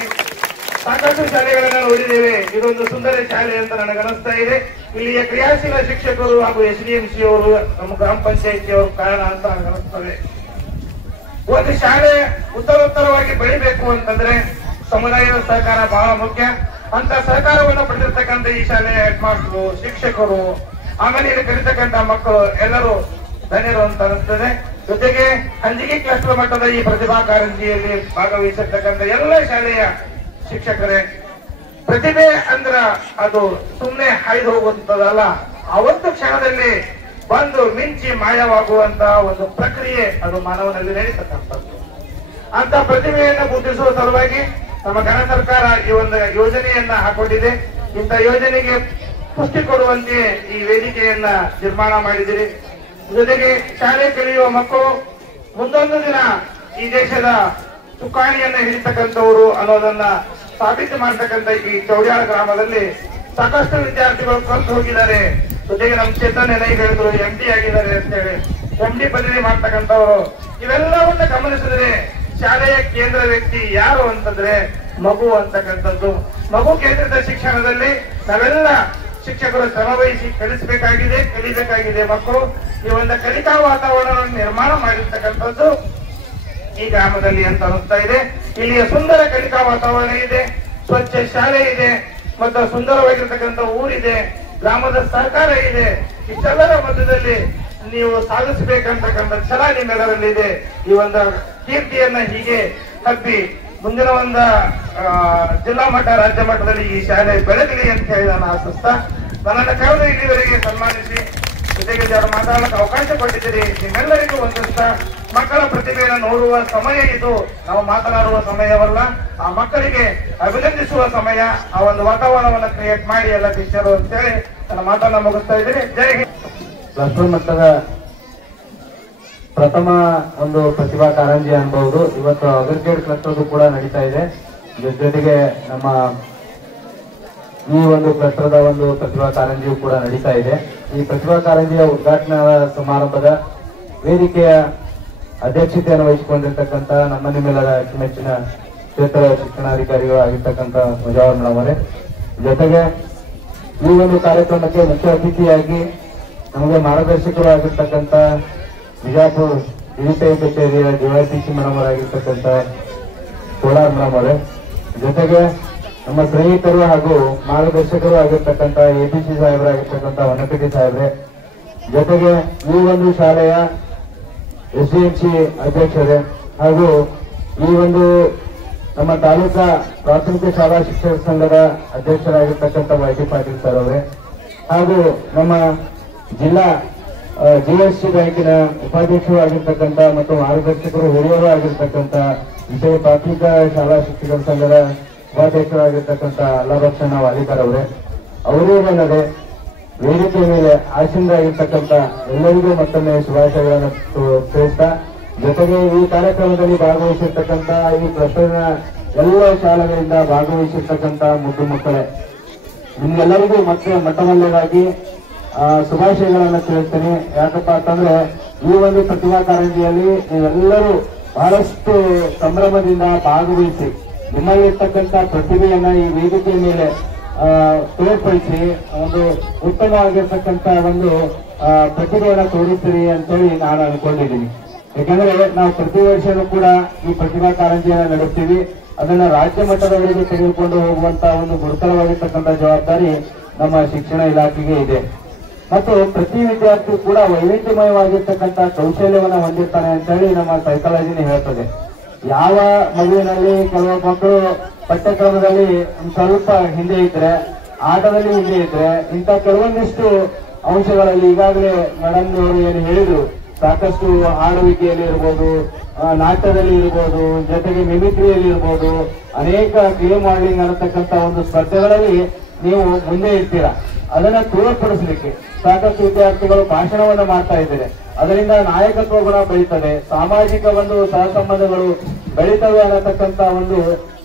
ಸಾಕಷ್ಟು ಶಾಲೆಗಳನ್ನ ನೋಡಿದ್ದೇವೆ, ಇದೊಂದು ಸುಂದರ ಶಾಲೆ ಅಂತ ನನಗನಿಸ್ತಾ ಇದೆ. ಇಲ್ಲಿಯ ಕ್ರಿಯಾಶೀಲ ಶಿಕ್ಷಕರು ಹಾಗೂ ಎಸ್ಡಿಎಂಸಿ ಅವರು, ನಮ್ಮ ಗ್ರಾಮ ಪಂಚಾಯಿತಿಯವರು ಕಾರಣ ಅಂತ ನನಗನಿಸ್ತದೆ. ಒಂದು ಶಾಲೆ ಉತ್ತರೋತ್ತರವಾಗಿ ಬೆಳಿಬೇಕು ಅಂತಂದ್ರೆ ಸಮುದಾಯದ ಸಹಕಾರ ಬಹಳ ಮುಖ್ಯ. ಅಂತ ಸಹಕಾರವನ್ನು ಪಡೆದಿರ್ತಕ್ಕಂಥ ಈ ಶಾಲೆಯ ಹೆಡ್ ಮಾಸ್ಟರು, ಶಿಕ್ಷಕರು, ಆಮೇಲೆ ಇಲ್ಲಿ ಕಲಿತಕ್ಕಂಥ ಮಕ್ಕಳು ಎಲ್ಲರೂ ಧನ್ಯರು ಅಂತ ಅನಿಸ್ತದೆ. ಜೊತೆಗೆ ಹಂಜಿಗೆ ಕ್ಲಸ್ಟರ್ ಮಟ್ಟದ ಈ ಪ್ರತಿಭಾ ಕಾರಂಜಿಯಲ್ಲಿ ಭಾಗವಹಿಸಿರ್ತಕ್ಕಂಥ ಎಲ್ಲ ಶಾಲೆಯ ಶಿಕ್ಷಕರೇ, ಪ್ರತಿಭೆ ಅಂದ್ರ ಅದು ಸುಮ್ಮನೆ ಹಾಯ್ದು ಹೋಗುವಂತದಲ್ಲ, ಅವತ್ತು ಕ್ಷಣದಲ್ಲಿ ಬಂದು ಮಿಂಚಿ ಮಾಯವಾಗುವಂತ ಒಂದು ಪ್ರಕ್ರಿಯೆ ಅದು ಮಾನವನಲ್ಲಿ ನಡೀತಕ್ಕಂಥದ್ದು. ಅಂತ ಪ್ರತಿಭೆಯನ್ನು ಗುರುತಿಸುವ ಸಲುವಾಗಿ ನಮ್ಮ ಘನ ಸರ್ಕಾರ ಈ ಒಂದು ಯೋಜನೆಯನ್ನ ಹಾಕೊಂಡಿದೆ. ಇಂಥ ಯೋಜನೆಗೆ ಪುಷ್ಟಿ ಕೊಡುವಂತೆ ಈ ವೇದಿಕೆಯನ್ನ ನಿರ್ಮಾಣ ಮಾಡಿದಿರಿ. ಜೊತೆಗೆ ಶಾಲೆ ಕಲಿಯುವ ಮಕ್ಕಳು ಮುಂದೊಂದು ದಿನ ಈ ದೇಶದ ಚುಕ್ಕಾಣಿಯನ್ನ ಹಿಡಿತಕ್ಕಂಥವರು ಅನ್ನೋದನ್ನ ಸಾಬೀತು ಮಾಡತಕ್ಕಂಥ ಈ ಚೌಡ್ಯಾಳ ಗ್ರಾಮದಲ್ಲಿ ಸಾಕಷ್ಟು ವಿದ್ಯಾರ್ಥಿಗಳು ಕಲ್ತು ಹೋಗಿದ್ದಾರೆ. ಜೊತೆಗೆ ನಮ್ಮ ಚೇತನ್ ನನಗೆ ಹೇಳಿದ್ರು MD ಆಗಿದ್ದಾರೆ ಅಂತ ಹೇಳಿ, MD ಪದವಿ ಮಾಡ್ತಕ್ಕಂಥವರು. ಇವೆಲ್ಲವನ್ನ ಗಮನಿಸಿದ್ರೆ ಶಾಲೆಯ ಕೇಂದ್ರ ವ್ಯಕ್ತಿ ಯಾರು ಅಂತಂದ್ರೆ ಮಗು ಅಂತಕ್ಕಂಥದ್ದು. ಮಗು ಕೇಂದ್ರಿತ ಶಿಕ್ಷಣದಲ್ಲಿ ನಾವೆಲ್ಲ ಶಿಕ್ಷಕರು ಶ್ರಮ ವಹಿಸಿ ಕಲಿಬೇಕಾಗಿದೆ ಮಕ್ಕಳು. ಈ ಒಂದು ಕಲಿಕಾ ವಾತಾವರಣವನ್ನು ನಿರ್ಮಾಣ ಮಾಡಿರ್ತಕ್ಕಂಥದ್ದು ಈ ಗ್ರಾಮದಲ್ಲಿ ಅಂತ ಅನಿಸ್ತಾ ಇದೆ. ಇಲ್ಲಿಯ ಸುಂದರ ಕಲಿಕಾ ವಾತಾವರಣ ಇದೆ, ಸ್ವಚ್ಛ ಶಾಲೆ ಇದೆ, ಮತ್ತು ಸುಂದರವಾಗಿರ್ತಕ್ಕಂಥ ಊರಿದೆ, ಗ್ರಾಮದ ಸಹಕಾರ ಇದೆ. ಇಷ್ಟೆಲ್ಲರ ಮಧ್ಯದಲ್ಲಿ ನೀವು ಸಾಧಿಸಬೇಕಂತಕ್ಕಂಥ ಛಲ ನಿಮ್ಮೆಲ್ಲರಲ್ಲಿ ಇದೆ. ಈ ಒಂದು ಕೀರ್ತಿಯನ್ನ ಹೀಗೆ ಹಬ್ಬಿ ಮುಂದಿನ ಒಂದು ಜಿಲ್ಲಾ ಮಟ್ಟ, ರಾಜ್ಯ ಮಟ್ಟದಲ್ಲಿ ಈ ಶಾಲೆ ಬೆಳಗಲಿ ಅಂತ ಹೇಳಿ ನಾನು ಆಶಿಸ್ತಾ ನನ್ನನ್ನು ಕರೆದು ಇಲ್ಲಿವರೆಗೆ ಸನ್ಮಾನಿಸಿ ಜೊತೆಗೆ ಮಾತಾಡಕ್ಕೆ ಅವಕಾಶ ಕೊಟ್ಟಿದ್ದೀರಿ. ನಿಮ್ಮೆಲ್ಲರಿಗೂ ಒಂದಷ್ಟ ಮಕ್ಕಳ ಪ್ರತಿಭೆಯನ್ನು ನೋಡುವ ಸಮಯ ಇದು. ನಾವು ಮಾತನಾಡುವ ಸಮಯವಲ್ಲ, ಆ ಮಕ್ಕಳಿಗೆ ಅಭಿನಂದಿಸುವ ಸಮಯ. ಆ ಒಂದು ವಾತಾವರಣವನ್ನು ಕ್ರಿಯೇಟ್ ಮಾಡಿ ಎಲ್ಲ ಟೀಚರು ಅಂತೇಳಿ ನನ್ನ ಮಾತನ್ನ ಮುಗಿಸ್ತಾ ಇದ್ದೀನಿ. ಜೈ ಹಿಂದ್. ಕ್ಲಸ್ಟರ್ ಮಟ್ಟದ ಪ್ರಥಮ ಒಂದು ಪ್ರತಿಭಾ ಕಾರಂಜಿ ಅನ್ಬಹುದು. ಇವತ್ತು ಅಗ್ರಿಗೇಟ್ ಕ್ಲಸ್ಟರ್ ಕೂಡ ನಡೀತಾ ಇದೆ. ಜೊತೆಗೆ ನಮ್ಮ ಈ ಒಂದು ಕ್ಲಸ್ಟರ್ದ ಒಂದು ಪ್ರತಿಭಾ ಕಾರಂಜಿಯು ಕೂಡ ನಡೀತಾ ಇದೆ. ಈ ಪ್ರತಿಭಾ ಕಾರಂಜಿಯ ಉದ್ಘಾಟನಾ ಸಮಾರಂಭದ ವೇದಿಕೆಯ ಅಧ್ಯಕ್ಷತೆಯನ್ನು ವಹಿಸಿಕೊಂಡಿರ್ತಕ್ಕಂಥ ನಮ್ಮ ನಿಮ್ಮೆಲ್ಲರ ಅಚ್ಚುಮೆಚ್ಚಿನ ಕ್ಷೇತ್ರ ಶಿಕ್ಷಣಾಧಿಕಾರಿಗಳು ಆಗಿರ್ತಕ್ಕಂಥ ಮುಜಾವರ್ ಮೇಡಮ್ ಅವರೇ, ಜೊತೆಗೆ ಈ ಒಂದು ಕಾರ್ಯಕ್ರಮಕ್ಕೆ ಮುಖ್ಯ ಅತಿಥಿಯಾಗಿ ನಮಗೆ ಮಾರ್ಗದರ್ಶಕರು ಆಗಿರ್ತಕ್ಕಂಥ ಬಿಜಾಪುರ ಡಿವಿಷನ್ ಕಚೇರಿಯ ಡಿವೈಪಿಸಿ ಮೇಡಮ್ ಅವರಾಗಿರ್ತಕ್ಕಂಥ ಕೋಲಾರ್ ಮೇಡಮ್ ಅವರೇ, ಜೊತೆಗೆ ನಮ್ಮ ಸ್ನೇಹಿತರು ಹಾಗೂ ಮಾರ್ಗದರ್ಶಕರು ಆಗಿರ್ತಕ್ಕಂಥ APC ಸಾಹೇಬರಾಗಿರ್ತಕ್ಕಂಥ ವನಕಟಿ ಸಾಹೇಬ್ರೆ, ಜೊತೆಗೆ ಈ ಒಂದು ಶಾಲೆಯ SDMC ಅಧ್ಯಕ್ಷರೇ ಹಾಗೂ ಈ ಒಂದು ನಮ್ಮ ತಾಲೂಕಾ ಪ್ರಾಥಮಿಕ ಶಾಲಾ ಶಿಕ್ಷಕ ಸಂಘದ ಅಧ್ಯಕ್ಷರಾಗಿರ್ತಕ್ಕಂಥ YT ಪಾಟೀಲ್ ಸರ್ ಅವರೇ, ಹಾಗೂ ನಮ್ಮ ಜಿಲ್ಲಾ GST ಬ್ಯಾಂಕಿನ ಉಪಾಧ್ಯಕ್ಷರು ಆಗಿರ್ತಕ್ಕಂಥ ಮತ್ತು ಮಾರ್ಗದರ್ಶಕರು ಹಿರಿಯರು ಆಗಿರ್ತಕ್ಕಂಥ ವಿಷಯ ಪ್ರಾಥಮಿಕ ಶಾಲಾ ಶಿಕ್ಷಕರ ಸಂಘದ ಉಪಾಧ್ಯಕ್ಷರಾಗಿರ್ತಕ್ಕಂಥ ಅಲ್ಲಾಭಕ್ಷಣ ವಾಲಿಕರ್ ಅವರೇ, ಅವರೇ ಅಲ್ಲದೆ ವೇದಿಕೆ ಮೇಲೆ ಆಸೀನರಾಗಿರ್ತಕ್ಕಂಥ ಎಲ್ಲರಿಗೂ ಮತ್ತೊಮ್ಮೆ ಶುಭಾಶಯಗಳನ್ನು ತಿಳಿಸ್ತಾ, ಜೊತೆಗೆ ಈ ಕಾರ್ಯಕ್ರಮದಲ್ಲಿ ಭಾಗವಹಿಸಿರ್ತಕ್ಕಂಥ ಈ ಕ್ಲಸ್ಟರ್ನ ಎಲ್ಲ ಶಾಲೆಗಳಿಂದ ಭಾಗವಹಿಸಿರ್ತಕ್ಕಂಥ ಮುದ್ದು ಮಕ್ಕಳೇ, ನಿಮ್ಗೆಲ್ಲರಿಗೂ ಮತ್ತೆ ಮೊಟ್ಟಮೊದಲಾಗಿ ಶುಭಾಶಯಗಳನ್ನ ತಿಳಿಸ್ತೇನೆ. ಯಾಕಪ್ಪ ಅಂತಂದ್ರೆ ಈ ಒಂದು ಪ್ರತಿಭಾ ಕಾರಂಜಿಯಲ್ಲಿ ನೀವೆಲ್ಲರೂ ಬಹಳಷ್ಟು ಸಂಭ್ರಮದಿಂದ ಭಾಗವಹಿಸಿ ನಿಮ್ಮಲ್ಲಿರ್ತಕ್ಕಂಥ ಪ್ರತಿಭೆಯನ್ನ ಈ ವೇದಿಕೆಯ ಮೇಲೆ ತೋರ್ಪಡಿಸಿ ಒಂದು ಉತ್ತಮವಾಗಿರ್ತಕ್ಕಂಥ ಒಂದು ಪ್ರತಿಭೆಯನ್ನ ತೋರಿಸ್ತೀರಿ ಅಂತೇಳಿ ನಾನು ಅನ್ಕೊಂಡಿದ್ದೀನಿ. ಯಾಕಂದ್ರೆ ನಾವು ಪ್ರತಿ ವರ್ಷನೂ ಕೂಡ ಈ ಪ್ರತಿಭಾ ಕಾರಂಜಿಯನ್ನ ನಡೆಸ್ತೀವಿ. ಅದನ್ನ ರಾಜ್ಯ ಮಟ್ಟದವರೆಗೆ ತೆಗೆದುಕೊಂಡು ಹೋಗುವಂತ ಒಂದು ಗುರುತರವಾಗಿರ್ತಕ್ಕಂಥ ಜವಾಬ್ದಾರಿ ನಮ್ಮ ಶಿಕ್ಷಣ ಇಲಾಖೆಗೆ ಇದೆ. ಮತ್ತು ಪ್ರತಿ ವಿದ್ಯಾರ್ಥಿ ಕೂಡ ವೈವಿಧ್ಯಮಯವಾಗಿರ್ತಕ್ಕಂಥ ಕೌಶಲ್ಯವನ್ನ ಹೊಂದಿರ್ತಾನೆ ಅಂತ ಹೇಳಿ ನಮ್ಮ ಸೈಕಾಲಜಿನೇ ಹೇಳ್ತದೆ. ಯಾವ ಮಗುವಿನಲ್ಲಿ ಕೆಲವು ಮಕ್ಕಳು ಪಠ್ಯಕ್ರಮದಲ್ಲಿ ಸ್ವಲ್ಪ ಹಿಂದೆ ಇದ್ರೆ, ಆಟದಲ್ಲಿ ಹಿಂದೆ ಇದ್ರೆ, ಇಂಥ ಕೆಲವೊಂದಿಷ್ಟು ಅಂಶಗಳಲ್ಲಿ ಈಗಾಗಲೇ ಮೇಡಮ್ ಅವರು ಏನು ಹೇಳಿದ್ರು, ಸಾಕಷ್ಟು ಹಾಡುವಿಕೆಯಲ್ಲಿ ಇರ್ಬೋದು, ನಾಟ್ಯದಲ್ಲಿ ಇರ್ಬೋದು, ಜೊತೆಗೆ ಮಿಮಿಕ್ರಿಯಲ್ಲಿ ಇರ್ಬೋದು, ಅನೇಕ ಕ್ಲೇ ಮಾಡಲಿಂಗ್ ಅನ್ನತಕ್ಕಂಥ ಒಂದು ಸ್ಪರ್ಧೆಗಳಲ್ಲಿ ನೀವು ಮುಂದೆ ಇರ್ತೀರಾ. ಅದನ್ನ ತೋರ್ಪಡಿಸಲಿಕ್ಕೆ ಸಾಕಷ್ಟು ವಿದ್ಯಾರ್ಥಿಗಳು ಭಾಷಣವನ್ನ ಮಾಡ್ತಾ ಇದ್ದಾರೆ. ಅದರಿಂದ ನಾಯಕತ್ವ ಗುಣ ಬೆಳೀತದೆ, ಸಾಮಾಜಿಕ ಒಂದು ಸಹಸಂಬಂಧಗಳು ಬೆಳೀತವೆ ಅನ್ನತಕ್ಕಂಥ ಒಂದು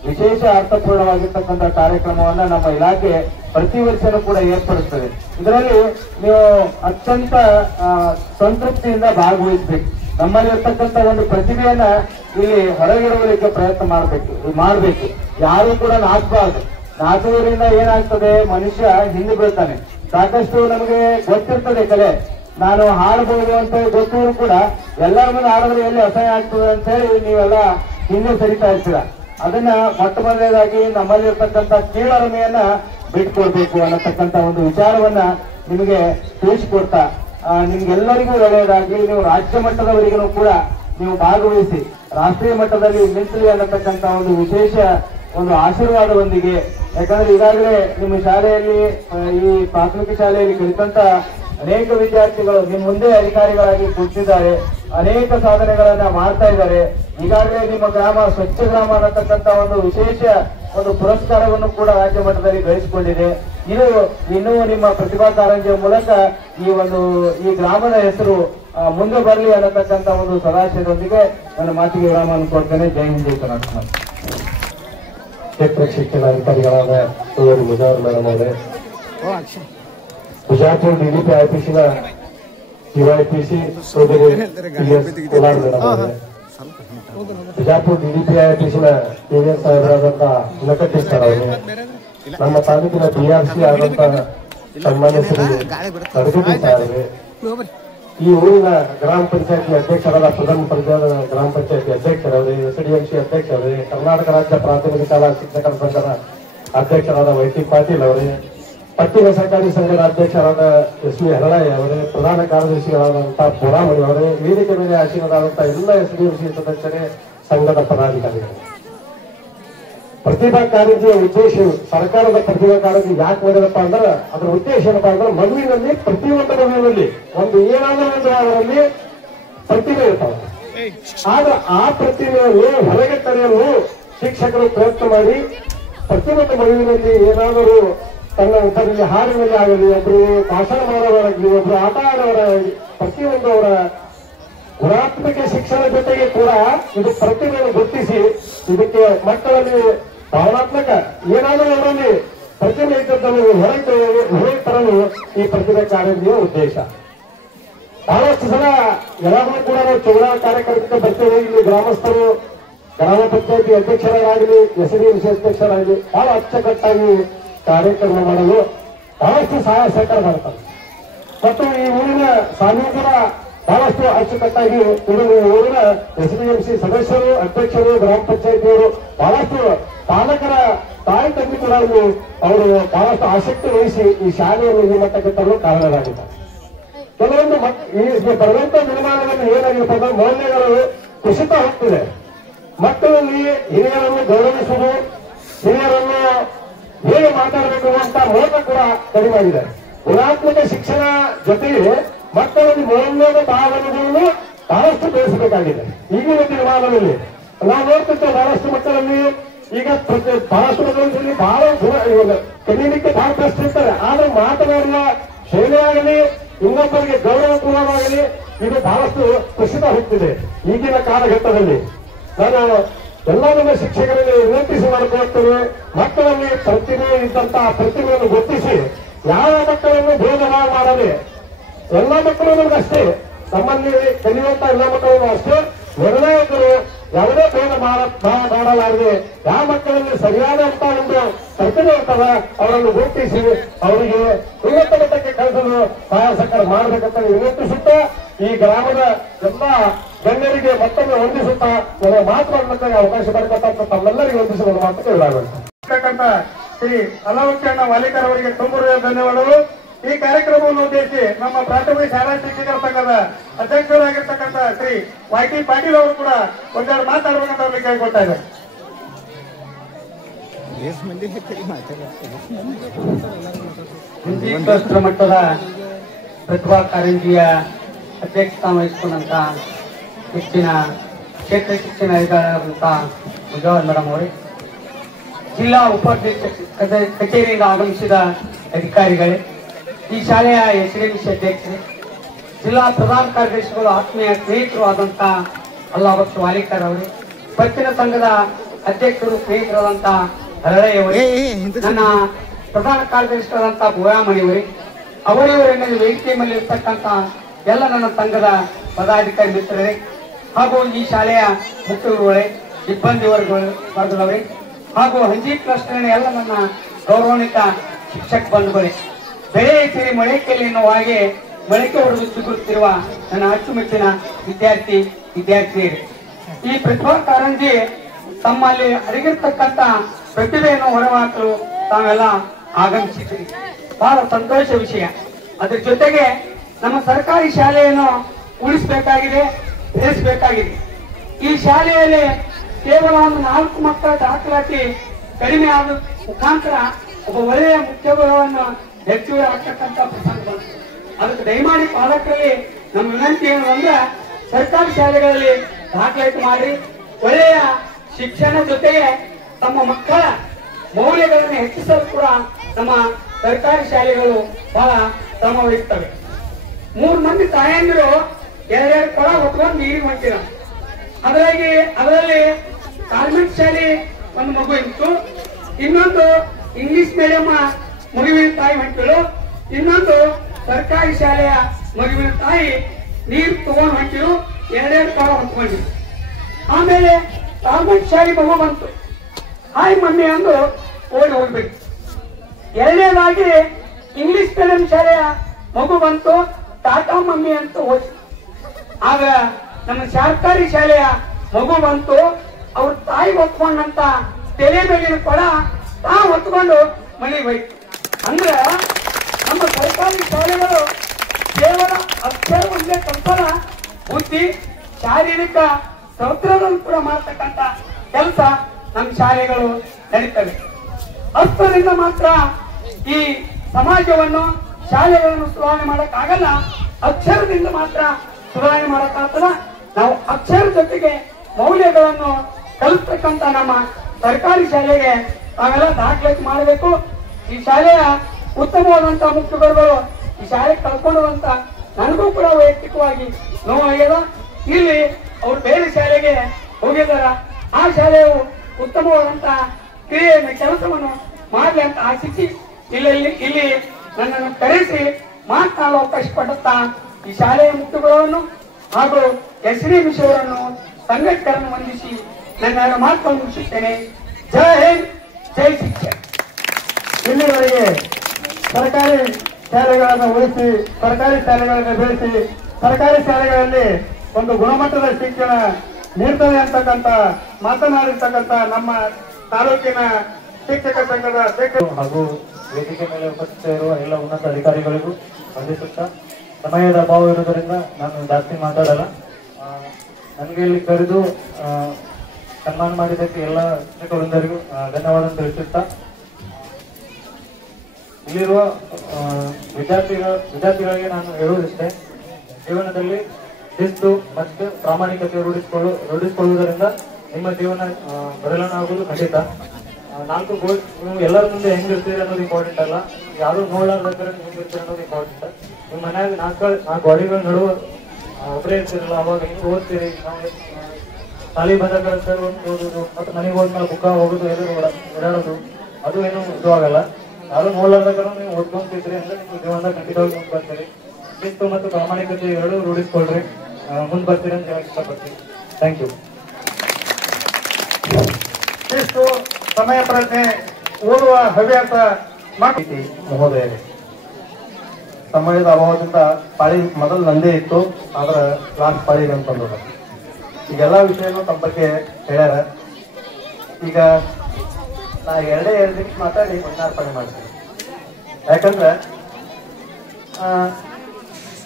ವಿಶೇಷ ಅರ್ಥಪೂರ್ಣವಾಗಿರ್ತಕ್ಕಂಥ ಕಾರ್ಯಕ್ರಮವನ್ನ ನಮ್ಮ ಇಲಾಖೆ ಪ್ರತಿ ವರ್ಷನೂ ಕೂಡ ಏರ್ಪಡಿಸ್ತದೆ. ಇದರಲ್ಲಿ ನೀವು ಅತ್ಯಂತ ಸಂತೃಪ್ತಿಯಿಂದ ಭಾಗವಹಿಸಬೇಕು. ನಮ್ಮಲ್ಲಿರ್ತಕ್ಕಂಥ ಒಂದು ಪ್ರತಿಭೆಯನ್ನ ಇಲ್ಲಿ ಹೊರಗಿಡುವುದಕ್ಕೆ ಪ್ರಯತ್ನ ಮಾಡಬೇಕು. ಯಾರು ಕೂಡ ನಾಚಬಾರದು. ನಾಚುವುದರಿಂದ ಏನಾಗ್ತದೆ, ಮನುಷ್ಯ ಹಿಂದೆ ಬೀಳ್ತಾನೆ. ಸಾಕಷ್ಟು ನಮಗೆ ಗೊತ್ತಿರ್ತದೆ ಕಲೆ, ನಾನು ಹಾಡಬಹುದು ಅಂತ ಗೊತ್ತಿದ್ರು ಕೂಡ ಎಲ್ಲರ ಮುಂದೆ ಹಾಡಿದ್ರೆ ಎಲ್ಲಿ ಅಸಹ್ಯ ಆಗ್ತದೆ ಅಂತ ಹೇಳಿ ನೀವೆಲ್ಲ ಹಿಂದೆ ಸರಿತಾ ಇರ್ತೀರ. ಅದನ್ನ ಮೊಟ್ಟ ಮೊದಲನೇದಾಗಿ ನಮ್ಮಲ್ಲಿರ್ತಕ್ಕಂಥ ಕೀಳರಿಮೆಯನ್ನ ಬಿಟ್ಕೊಡ್ಬೇಕು ಅನ್ನತಕ್ಕಂಥ ಒಂದು ವಿಚಾರವನ್ನ ನಿಮಗೆ ತಿಳಿಸಿಕೊಡ್ತಾ ನಿಮ್ಗೆಲ್ಲರಿಗೂ ಒಳ್ಳೆಯದಾಗಿ ನೀವು ರಾಜ್ಯ ಮಟ್ಟದವರೆಗೂ ಕೂಡ ನೀವು ಭಾಗವಹಿಸಿ ರಾಷ್ಟ್ರೀಯ ಮಟ್ಟದಲ್ಲಿ ನಿಲ್ಲಿಸಲಿ ಅನ್ನತಕ್ಕಂಥ ಒಂದು ವಿಶೇಷ ಒಂದು ಆಶೀರ್ವಾದದೊಂದಿಗೆ. ಯಾಕಂದ್ರೆ ಈಗಾಗಲೇ ನಿಮ್ಮ ಶಾಲೆಯಲ್ಲಿ, ಈ ಪ್ರಾಥಮಿಕ ಶಾಲೆಯಲ್ಲಿ ಕಲಿತಂತ ಅನೇಕ ವಿದ್ಯಾರ್ಥಿಗಳು ನಿಮ್ಮ ಮುಂದೆ ಅಧಿಕಾರಿಗಳಾಗಿ ಕೂತಿದ್ದಾರೆ, ಅನೇಕ ಸಾಧನೆಗಳನ್ನ ಮಾಡ್ತಾ ಇದ್ದಾರೆ. ಈಗಾಗಲೇ ನಿಮ್ಮ ಗ್ರಾಮ ಸ್ವಚ್ಛ ಗ್ರಾಮ ಅನ್ನತಕ್ಕಂಥ ಒಂದು ವಿಶೇಷ ಒಂದು ಪುರಸ್ಕಾರವನ್ನು ಕೂಡ ರಾಜ್ಯ ಮಟ್ಟದಲ್ಲಿ ಗಳಿಸಿಕೊಂಡಿದೆ. ಇದು ಇನ್ನೂ ನಿಮ್ಮ ಪ್ರತಿಭಾ ಕಾರಂಜಿಯ ಮೂಲಕ ಈ ಗ್ರಾಮದ ಹೆಸರು ಮುಂದೆ ಬರಲಿ ಅನ್ನತಕ್ಕಂಥ ಒಂದು ಸದಾಶಯದೊಂದಿಗೆ ನನ್ನ ಮಾತಿಗೆ ವಿರಾಮ ಕೊಡ್ತೇನೆ. ಜೈ ಹಿಂದ್, ಜೈ ಕರ್ನಾಟಕ. ಕ್ಷೇತ್ರ ಶಿಕ್ಷಣಾಧಿಕಾರಿಗಳಾದ ಸೋದರಿ ಮುಜಾವರ್ ಮೇಡಮ್ ಅವರೇ, ಬಿಜಾಪುರ ಡಿಡಿಪಿ ಆಫೀಸಿನ ಡಿವೈಪಿಸಿ ಸೋದರಿ ಕೋಲಾರ್ ಮೇಡಮ್ ಅವರೇ, ಬಿಜಾಪುರ ಡಿಡಿಪಿ ಆಫೀಸಿನ ಯೂನಿಯನ್ ಸಾಹೇಬರಾದಂತಹ ನಕಟಿ ಸರ್ ಅವರೇ, ನಮ್ಮ ತಾಲೂಕಿನ ಬಿಆರ್ಸಿ ಆದಂತ ಸನ್ಮಾನ್ಯ ಶ್ರೀ ತರಗತಿ ಸಾಹೇಬರೇ, ಈ ಊರಿನ ಗ್ರಾಮ ಪಂಚಾಯತಿ ಅಧ್ಯಕ್ಷರಾದ ಪ್ರಧಾನ ಪಂಚಾಯತ್ ಗ್ರಾಮ ಪಂಚಾಯತಿ ಅಧ್ಯಕ್ಷರವರೇ, ಎಸ್ಡಿಎಂಸಿ ಅಧ್ಯಕ್ಷರವರೇ, ಕರ್ನಾಟಕ ರಾಜ್ಯ ಪ್ರಾಥಮಿಕ ಶಾಲಾ ಶಿಕ್ಷಕರ ಸಂಘದ ಅಧ್ಯಕ್ಷರಾದ ವೈಟಿ ಪಾಟೀಲ್ ಅವರೇ, ಪಟ್ಟಿನ ಸಹಕಾರಿ ಸಂಘದ ಅಧ್ಯಕ್ಷರಾದ ಎಸ್ ವಿ ಹರಳಾಯಿ ಅವರೇ, ಪ್ರಧಾನ ಕಾರ್ಯದರ್ಶಿಗಳಾದಂತಹ ಪುರಾಮಣಿ ಅವರೇ, ವೇದಿಕೆ ಮೇಲೆ ಆಸೀನರಾದಂತಹ ಎಲ್ಲ ಎಸ್ಡಿಎಂಸಿ ಸದಸ್ಯರೇ, ಸಂಘದ ಪದಾಧಿಕಾರಿಗಳು. ಪ್ರತಿಭಾ ಕಾರಂಜಿಯ ಉದ್ದೇಶ, ಸರ್ಕಾರದ ಪ್ರತಿಭಾ ಕಾರಂಜಿ ಯಾಕೆ ಮಾಡಿದಪ್ಪ ಅಂದ್ರೆ ಅದರ ಉದ್ದೇಶ ಏನಪ್ಪ ಅಂದ್ರೆ ಮಗುವಿನಲ್ಲಿ, ಪ್ರತಿಯೊಂದು ಮಗುವಿನಲ್ಲಿ ಒಂದು ಏನಾದರೂ ಒಂದು ಅದರಲ್ಲಿ ಪ್ರತಿಭೆ ಇರ್ತಾವೆ. ಆದ್ರೆ ಆ ಪ್ರತಿಭೆಯನ್ನು ಹೊರಗೆ ತರೆಯಲು ಶಿಕ್ಷಕರು ಪ್ರಯತ್ನ ಮಾಡಿ ಪ್ರತಿಯೊಂದು ಮಗುವಿನಲ್ಲಿ ಏನಾದರೂ ತನ್ನ ಒಬ್ಬರಲ್ಲಿ ಹಾಡಿನಲ್ಲಿ ಆಗಲಿ, ಒಬ್ಬರು ಭಾಷಣ ಮಾಡೋರಾಗಲಿ, ಒಬ್ಬರು ಆಟ ಆಡೋರಾಗಲಿ, ಪ್ರತಿಯೊಂದು ಅವರ ಗುಣಾತ್ಮಕ ಶಿಕ್ಷಣ ಜೊತೆಗೆ ಕೂಡ ಇದು ಪ್ರತಿಭೆಯನ್ನು ಗುರುತಿಸಿ ಇದಕ್ಕೆ ಮಕ್ಕಳಲ್ಲಿ ಭಾವನಾತ್ಮಕ ಏನಾದರೂ ಅವರಲ್ಲಿ ಪ್ರತಿಭೆ ಇದ್ದದ್ದನ್ನು ಹೊರಗೆ ತರಲು ಈ ಪ್ರತಿಭೆ ಕಾರಂಜಿಯ ಉದ್ದೇಶ. ಬಹಳಷ್ಟು ಸಲ ಎಲ್ಲರೂ ಕೂಡ ನಾವು ಚುನಾವಣಾ ಕಾರ್ಯಕ್ರಮಕ್ಕೆ ಬರ್ತೇವೆ. ಇಲ್ಲಿ ಗ್ರಾಮಸ್ಥರು, ಗ್ರಾಮ ಪಂಚಾಯತಿ ಅಧ್ಯಕ್ಷರಾಗಲಿ, ಎಸ್ಡಿಎಂಸಿ ಅಧ್ಯಕ್ಷರಾಗಲಿ ಬಹಳ ಅಚ್ಚುಕಟ್ಟಾಗಿ ಕಾರ್ಯಕ್ರಮ ಮಾಡಲು ಬಹಳಷ್ಟು ಸಹಾಯ ಸಹಕಾರ ಮಾಡ್ತಾರೆ. ಮತ್ತು ಈ ಊರಿನ ಸ್ವಾಮಿ ಕೂಡ ಬಹಳಷ್ಟು ಅಚ್ಚುಕಟ್ಟಾಗಿ ಊರಿನ ಎಸ್ಡಿಎಂಸಿ ಸದಸ್ಯರು, ಅಧ್ಯಕ್ಷರು, ಗ್ರಾಮ ಪಂಚಾಯತಿಯವರು, ಬಹಳಷ್ಟು ಪಾಲಕರ ತಾಯಿ ತಂದೆ ಕೂಡ ಅವರು ಬಹಳಷ್ಟು ಆಸಕ್ತಿ ವಹಿಸಿ ಈ ಶಾಲೆಯನ್ನು ಈ ಮಟ್ಟಕ್ಕೆ ತರಲು ಕಾರಣರಾಗಿದ್ದಾರೆ. ಕೆಲವೊಂದು ಈ ಬರುವಂತ ನಿರ್ಮಾಣದಲ್ಲಿ ಏನಾಗಿರುತ್ತೆ ಅಂದ್ರೆ ಮೌಲ್ಯಗಳು ಕುಸಿತ ಹೋಗ್ತಿದೆ. ಮಕ್ಕಳಲ್ಲಿ ಹಿರಿಯರನ್ನು ಗೌರವಿಸುವುದು, ಹಿರಿಯರನ್ನು ಹೇಗೆ ಮಾತಾಡಬೇಕು ಅಂತ ಮೌಲ್ಯ ಕೂಡ ಕಡಿಮೆ ಆಗಿದೆ. ಗುಣಾತ್ಮಕ ಶಿಕ್ಷಣ ಜೊತೆಗೆ ಮಕ್ಕಳಲ್ಲಿ ಮೌಲ್ಯದ ಭಾವನೆಗಳನ್ನು ಬಹಳಷ್ಟು ಬೆಳೆಸಬೇಕಾಗಿದೆ. ಈಗಿನ ನಿರ್ಮಾಣದಲ್ಲಿ ನಾವು ನೋಡ್ತಿರ್ತೇವೆ ಬಹಳಷ್ಟು ಮಕ್ಕಳಲ್ಲಿ ಈಗ ಬಹಳಷ್ಟು ಮಕ್ಕಳಲ್ಲಿ ಬಹಳ ಕಲೀಲಿಕ್ಕೆ ಬಹಳ ಪ್ರಶ್ನೆ ಇರ್ತಾರೆ. ಆದ್ರೆ ಮಾತನಾಡುವ ಶೈಲಿಯಾಗಲಿ, ಇನ್ನೊಬ್ಬರಿಗೆ ಗೌರವಪೂರ್ಣವಾಗಲಿ ಇದು ಬಹಳಷ್ಟು ಕುಸಿತ ಹೋಗ್ತಿದೆ ಈಗಿನ ಕಾಲಘಟ್ಟದಲ್ಲಿ. ನಾನು ಎಲ್ಲ ನಮ್ಮ ಶಿಕ್ಷಕರಿಗೆ ವಿನಂತಿಸಿ ಮಾಡಿಕೊಳ್ತೇವೆ, ಮಕ್ಕಳಲ್ಲಿ ಪ್ರತಿಭೆ ಇದ್ದಂತಹ ಪ್ರತಿಭೆಯನ್ನು ಗುರುತಿಸಿ ಯಾವ ಮಕ್ಕಳನ್ನು ಭೇದ ಮಾಡಲಿ. ಎಲ್ಲ ಮಕ್ಕಳು ನಮಗಷ್ಟೇ, ನಮ್ಮಲ್ಲಿ ಕಲಿಯುವಂತ ಎಲ್ಲ ಮಕ್ಕಳು ಅಷ್ಟೇ. ನಿರ್ಣಾಯಕರು ಯಾವುದೇ ಭೇದ ಮಾಡಲಾರದೆ ಯಾವ ಮಕ್ಕಳಲ್ಲಿ ಸರಿಯಾದಂತ ಒಂದು ಪ್ರತಿಭೆ ಇರ್ತದ ಅವರನ್ನು ಗುರುತಿಸಿ ಅವರಿಗೆ ಉನ್ನತ ಮಟ್ಟಕ್ಕೆ ಕಳಿಸಲು ಸಹಾಯ ಸಹಕಾರ ಮಾಡಬೇಕಂತ ವಿನಂತಿಸುತ್ತಾ ಈ ಗ್ರಾಮದ ಎಲ್ಲ ಗಣ್ಯರಿಗೆ ಮತ್ತೊಮ್ಮೆ ವಂದಿಸುತ್ತಾ ನನಗೆ ಮಾತನಾಡಲಿಕ್ಕೆ ಅವಕಾಶ ಮಾಡಿಕೊಟ್ಟಂತ ತಮ್ಮೆಲ್ಲರಿಗೂ ವಂದಿಸುವ ಮಾತು ಕೇಳಲಾಗುತ್ತೆ. ಶ್ರೀ ಅಲವಕ್ಕಣ್ಣ ವಾಲಿಕರ್ ಅವರಿಗೆ ತುಂಬ ಧನ್ಯವಾದಗಳು. ಈ ಕಾರ್ಯಕ್ರಮವನ್ನು ಉದ್ದೇಶಿಸಿ ನಮ್ಮ ಪ್ರಾಥಮಿಕ ಶಾಲಾ ಶಿಕ್ಷಕರ ಸಂಘದ ಅಧ್ಯಕ್ಷರಾಗಿರ್ತಕ್ಕಂಥ ಶ್ರೀ YT ಪಾಟೀಲ್ ಅವರು ಕೂಡ ಒಂದೆರಡು ಮಾತಾಡಬೇಕಂತ ಅವ್ರಿಗೆ ಕೇಳ್ಕೊಳ್ತಾ ಇದ್ದಾರೆ. ರಾಷ್ಟ್ರ ಮಟ್ಟದ ಪ್ರತಿಭಾ ಕಾರಂಜಿಯ ಅಧ್ಯಕ್ಷತೆ ವಹಿಸಿಕೊಂಡಂತ ಹೆಚ್ಚಿನ ಕ್ಷೇತ್ರ ಶಿಕ್ಷಣ ಅಧಿಕಾರಿಯಾದಂಥ ಮುಜಾವರ್ ಮೇಡಮ್ ಅವರೇ, ಜಿಲ್ಲಾ ಉಪಾಧ್ಯಕ್ಷ ಕಚೇರಿಯಿಂದ ಆಗಮಿಸಿದ ಅಧಿಕಾರಿಗಳೇ, ಈ ಶಾಲೆಯ SDMC ಅಧ್ಯಕ್ಷರೇ, ಜಿಲ್ಲಾ ಪ್ರಧಾನ ಕಾರ್ಯದರ್ಶಿಗಳು, ಆತ್ಮೀಯ ಸ್ನೇಹಿತರು ಆದಂತ ಅಲ್ಲಾಬಕ್ಷ ವಾಲಿಕರ್ ಅವರೇ, ಪತ್ತಿನ ಸಂಘದ ಅಧ್ಯಕ್ಷರು ಸ್ನೇಹಿತರಾದಂತ ಹರಳೆಯವರೇ, ನನ್ನ ಪ್ರಧಾನ ಕಾರ್ಯದರ್ಶಿಗಳಾದಂತಹ ಬೋಯಾಮಣಿಯವರೇ, ಅವರಿವರ ವೇದಿಕೆ ಮೇಲೆ ಇರ್ತಕ್ಕಂಥ ಎಲ್ಲ ನನ್ನ ಸಂಘದ ಪದಾಧಿಕಾರಿ ಮಿತ್ರರೇ, ಹಾಗೂ ಈ ಶಾಲೆಯ ಮುಖ್ಯರುಗಳೇ, ಸಿಬ್ಬಂದಿ ವರ್ಗದವರೇ, ಹಾಗೂ ಹಂಜಿ ಕ್ಲಸ್ಟರ್ನ ಎಲ್ಲ ನನ್ನ ಗೌರವಾನ್ವಿತ ಶಿಕ್ಷಕ ಬಂಧುಗಳೇ, ಬೆಳೆ ಸಿರಿ ಮೊಳಕೆಯಲ್ಲಿ ಎನ್ನುವ ಹಾಗೆ ಮೊಳಕೆ ಹೊಡೆದು ಚಿಗುರುತ್ತಿರುವ ನನ್ನ ಅಚ್ಚುಮೆಚ್ಚಿನ ವಿದ್ಯಾರ್ಥಿನಿಯರು, ಈ ಪ್ರತಿಭಾ ಕಾರಂಜಿ ತಮ್ಮಲ್ಲಿ ಅಡಗಿರ್ತಕ್ಕಂಥ ಪ್ರತಿಭೆಯನ್ನು ಹೊರಹಾಕಲು ತಾವೆಲ್ಲ ಆಗಮಿಸಿದ್ದೀರಿ. ಬಹಳ ಸಂತೋಷ ವಿಷಯ. ಅದ್ರ ಜೊತೆಗೆ ನಮ್ಮ ಸರ್ಕಾರಿ ಶಾಲೆಯನ್ನು ಉಳಿಸಬೇಕಾಗಿದೆ, ಬೆಳೆಸಬೇಕಾಗಿದೆ. ಈ ಶಾಲೆಯಲ್ಲಿ ಕೇವಲ ಒಂದು 4 ಮಕ್ಕಳ ದಾಖಲಾತಿ ಕಡಿಮೆ ಆದ ಮುಖಾಂತರ ಒಬ್ಬ ಒಳ್ಳೆಯ ಮುಖ್ಯ ಗುರುವನ್ನು ಹೆಚ್ಚುವರಿ ಆಗ್ತಕ್ಕಂಥ ಪ್ರಸಂಗ ಬಂತು. ಅದಕ್ಕೆ ದಯಮಾಡಿ ಪಾಲಕರಲ್ಲಿ ನಮ್ಮ ವಿನಂತಿ ಏನು ಅಂದ್ರೆ, ಸರ್ಕಾರಿ ಶಾಲೆಗಳಲ್ಲಿ ದಾಖಲಾತಿ ಮಾಡಿ ಒಳ್ಳೆಯ ಶಿಕ್ಷಣ ಜೊತೆಗೆ ತಮ್ಮ ಮಕ್ಕಳ ಮೌಲ್ಯಗಳನ್ನು ಹೆಚ್ಚಿಸಲು ಕೂಡ ನಮ್ಮ ಸರ್ಕಾರಿ ಶಾಲೆಗಳು ಬಹಳ ಶ್ರಮ ವಹಿಸ್ತವೆ. 3 ಮಂದಿ ತಾಯಂದಿರು 2 ಕೊಳ ಹೊತ್ಕೊಂಡು ನೀರಿಗೆ ಹೊಂಟಿರ. ಅದರಲ್ಲಿ ಕಾನ್ವೆಂಟ್ ಶಾಲೆ ಒಂದು ಮಗು ಇತ್ತು, ಇನ್ನೊಂದು ಇಂಗ್ಲಿಷ್ ಮೀಡಿಯಂ ಮಗುವಿನ ತಾಯಿ ಹೊಂಟಳು, ಇನ್ನೊಂದು ಸರ್ಕಾರಿ ಶಾಲೆಯ ಮಗುವಿನ ತಾಯಿ ನೀರು ತಗೊಂಡು ಹೊಂಟಿರು, 2 ಕೊಳ ಹೊತ್ಕೊಂಡಿರು. ಆಮೇಲೆ ಕಾನ್ವೆಂಟ್ ಶಾಲೆ ಮಗು ಬಂತು, ಹಾಯ್ ಮಮ್ಮಿ ಅಂದು ಓಡಿ ಹೋಗ್ಬೇಕು. ಎರಡನೇದಾಗಿ ಇಂಗ್ಲಿಷ್ ಮೀಡಿಯಂ ಶಾಲೆಯ ಮಗು ಬಂತು, ಟಾಟಾ ಮಮ್ಮಿ ಅಂತ ಹೋಗಿ. ಆಗ ನಮ್ಮ ಸರ್ಕಾರಿ ಶಾಲೆಯ ಮಗು ಬಂತು, ಅವ್ರ ತಾಯಿ ಹೊತ್ಕೊಂಡಂತ ತಲೆ ಮೇಲಿನ ಕೊಡ ತಾ ಹೊತ್ಕೊಂಡು ಮನೆಗೆ ಹೋಯ್ತು. ಅಂದ್ರೆ ನಮ್ಮ ಸರ್ಕಾರಿ ಶಾಲೆಗಳು ಕೇವಲ ಅಕ್ಷರವನ್ನೇ ಕಲ್ಪನ, ಬುದ್ಧಿ, ಶಾರೀರಿಕ ಸೌತ್ರವನ್ನು ಕೂಡ ಮಾಡತಕ್ಕಂತ ಕೆಲಸ ನಮ್ಮ ಶಾಲೆಗಳು ನಡೀತವೆ. ಅಷ್ಟರಿಂದ ಮಾತ್ರ ಈ ಸಮಾಜವನ್ನು, ಶಾಲೆಗಳನ್ನು ಸುಧಾರಣೆ ಮಾಡಕ್ಕಾಗಲ್ಲ, ಅಕ್ಷರದಿಂದ ಮಾತ್ರ ಸುಧಾರಣೆ ಮಾಡಕ್ಕಾಗ್ತದ. ನಾವು ಅಕ್ಷರ ಜೊತೆಗೆ ಮೌಲ್ಯಗಳನ್ನು ಕಲಿಸ್ತಕ್ಕಂಥ ನಮ್ಮ ಸರ್ಕಾರಿ ಶಾಲೆಗೆ ನಾವೆಲ್ಲ ದಾಖಲಾತಿ ಮಾಡಬೇಕು. ಈ ಶಾಲೆಯ ಉತ್ತಮವಾದಂತಹ ಮುಖ್ಯಗುರುಗಳು ಈ ಶಾಲೆಗೆ ಕಳ್ಕೊಂಡಂತ ನನಗೂ ಕೂಡ ವೈಯಕ್ತಿಕವಾಗಿ ನೋವಾಗ್ಯದ. ಇಲ್ಲಿ ಅವ್ರು ಬೇರೆ ಶಾಲೆಗೆ ಹೋಗಿದಾರ, ಆ ಶಾಲೆಯು ಉತ್ತಮವಾದಂತಹ ಕ್ರಿಯೆಯನ್ನು, ಕೆಲಸವನ್ನು ಮಾಡಲಿ ಅಂತ ಆಶಿಸಿ ಇಲ್ಲಿ ನನ್ನನ್ನು ಕರೆಸಿ ಮಾತನಾಡಲು ಅವಕಾಶ ಪಡುತ್ತಾ ಈ ಶಾಲೆಯ ಮುಖ್ಯಗುರುಗಳನ್ನು ಹಾಗೂ SDMC ಅವರನ್ನು, ಸಂಘಟಕರನ್ನು ವಂದಿಸಿ ನನ್ನ ಮಾತನ್ನು ಮುಗಿಸುತ್ತೇನೆ. ಜೈ ಹಿಂದ್, ಜೈ ಶಿಕ್ಷಣ. ಇಲ್ಲಿವರೆಗೆ ಸರ್ಕಾರಿ ಶಾಲೆಗಳನ್ನು ಉಳಿಸಿ, ಸರ್ಕಾರಿ ಶಾಲೆಗಳನ್ನು ಬೆಳೆಸಿ, ಸರ್ಕಾರಿ ಶಾಲೆಗಳಲ್ಲಿ ಒಂದು ಗುಣಮಟ್ಟದ ಶಿಕ್ಷಣ ನೀಡ್ತದೆ ಅಂತಕ್ಕಂಥ ಮಾತನಾಡಿರ್ತಕ್ಕಂಥ ನಮ್ಮ ತಾಲೂಕಿನ ಶಿಕ್ಷಕ ಸಂಘದ ಅಧ್ಯಕ್ಷರು ಹಾಗೂ ವೇದಿಕೆ ಮೇಲೆ ಉಪಸ್ಥಿತರಿರುವ ಎಲ್ಲ ಉನ್ನತ ಅಧಿಕಾರಿಗಳಿಗೂ ವಂದಿಸುತ್ತಾ, ಸಮಯದ ಅಭಾವ ಇರುವುದರಿಂದ ನಾನು ಜಾಸ್ತಿ ಮಾತಾಡಲ್ಲ. ನನಗೆ ಇಲ್ಲಿ ಕರೆದು ಸನ್ಮಾನ ಮಾಡಿದ್ದಕ್ಕೆ ಎಲ್ಲ ಶಿಕ್ಷಕವೃಂದರಿಗೂ ಧನ್ಯವಾದ ತಿಳಿಸುತ್ತಾ, ಇಲ್ಲಿರುವ ವಿದ್ಯಾರ್ಥಿಗಳಿಗೆ ನಾನು ಹೇಳುವುದಿಷ್ಟೇ, ಜೀವನದಲ್ಲಿ ಶಿಸ್ತು ಮತ್ತು ಪ್ರಾಮಾಣಿಕತೆ ರೂಢಿಸಿಕೊಳ್ಳುವುದರಿಂದ ನಿಮ್ಮ ಜೀವನ ಬದಲಾವಣೆ ಖಂಡಿತ. 4 ಗೋಲ್ ನೀವು ಎಲ್ಲರ ಮುಂದೆ ಹೆಂಗಿರ್ತೀರಿ ಅನ್ನೋದು ಇಂಪಾರ್ಟೆಂಟ್ ಅಲ್ಲ, ಯಾರು ನೋಡ್ಲಾರ್ದಾದ್ರೆ ಹೆಂಗಿರ್ತೀರಿ ಅನ್ನೋದು ಇಂಪಾರ್ಟೆಂಟ್. ನಿಮ್ಮ ಮನ್ಯಾಗ 4 ಗೋಡೆಗಳ ನಡುವೆ ಒಬ್ಬರೇ ಇರ್ತಿರಲ್ಲ, ಅವಾಗ ಹೆಂಗ್ ಓದ್ತೀರಿ? ನಾವು ಶಾಲೆ ಬಂದಾಗ ಓದೋದು ಮತ್ತು ಮನೆಗೆ ಹೋದ್ಮೇಲೆ ಬುಕ್ಕ ಹೋಗೋದು, ಎಲ್ಲರೂ ಓಡಾಡೋದು, ಅದು ಏನು ಇದು ಆಗಲ್ಲ. ಯಾರು ನೋಡ್ಲಾರ್ದಾಗ ನೀವು ಓದ್ಕೊಂತಿದ್ರಿ ಅಂದ್ರೆ ನಿಮ್ಮ ಜೀವನದಾಗ ಖಂಡಿತವಾಗಿ ಮುಂದೆ ಬರ್ತೀರಿ. ಶಿಸ್ತು ಮತ್ತು ಪ್ರಾಮಾಣಿಕತೆ ಎರಡೂ ರೂಢಿಸ್ಕೊಳ್ರಿ, ಮುಂದೆ ಬರ್ತೀರಿ ಅಂತ ಹೇಳಕ್ ಇಷ್ಟಪಡ್ತೀನಿ. Thank you. ಶಿಸ್ತು, ಸಮಯ ಪ್ರಜ್ಞೆ, ಓದುವ ಹವ್ಯಾಸ ಮಹೋದಯರೇ, ಸಮಯದ ಅಭಾವದಿಂದ ಪಾಳಿ ಮೊದಲು ನಂದೇ ಇತ್ತು, ಆದ್ರೆ ಲಾಸ್ಟ್ ಪಾಳಿಗೆ ಅಂತಂದ ಈಗೆಲ್ಲ ವಿಷಯನೂ ತಮ್ಮ ಬಗ್ಗೆ ಹೇಳ್ಯಾರ. ಈಗ ನಾ 2 ನಿಮಿಷ ಮಾತಾಡಿ ಪುಣ್ಯಾರ್ಪಣೆ ಮಾಡ್ತೀನಿ. ಯಾಕಂದ್ರೆ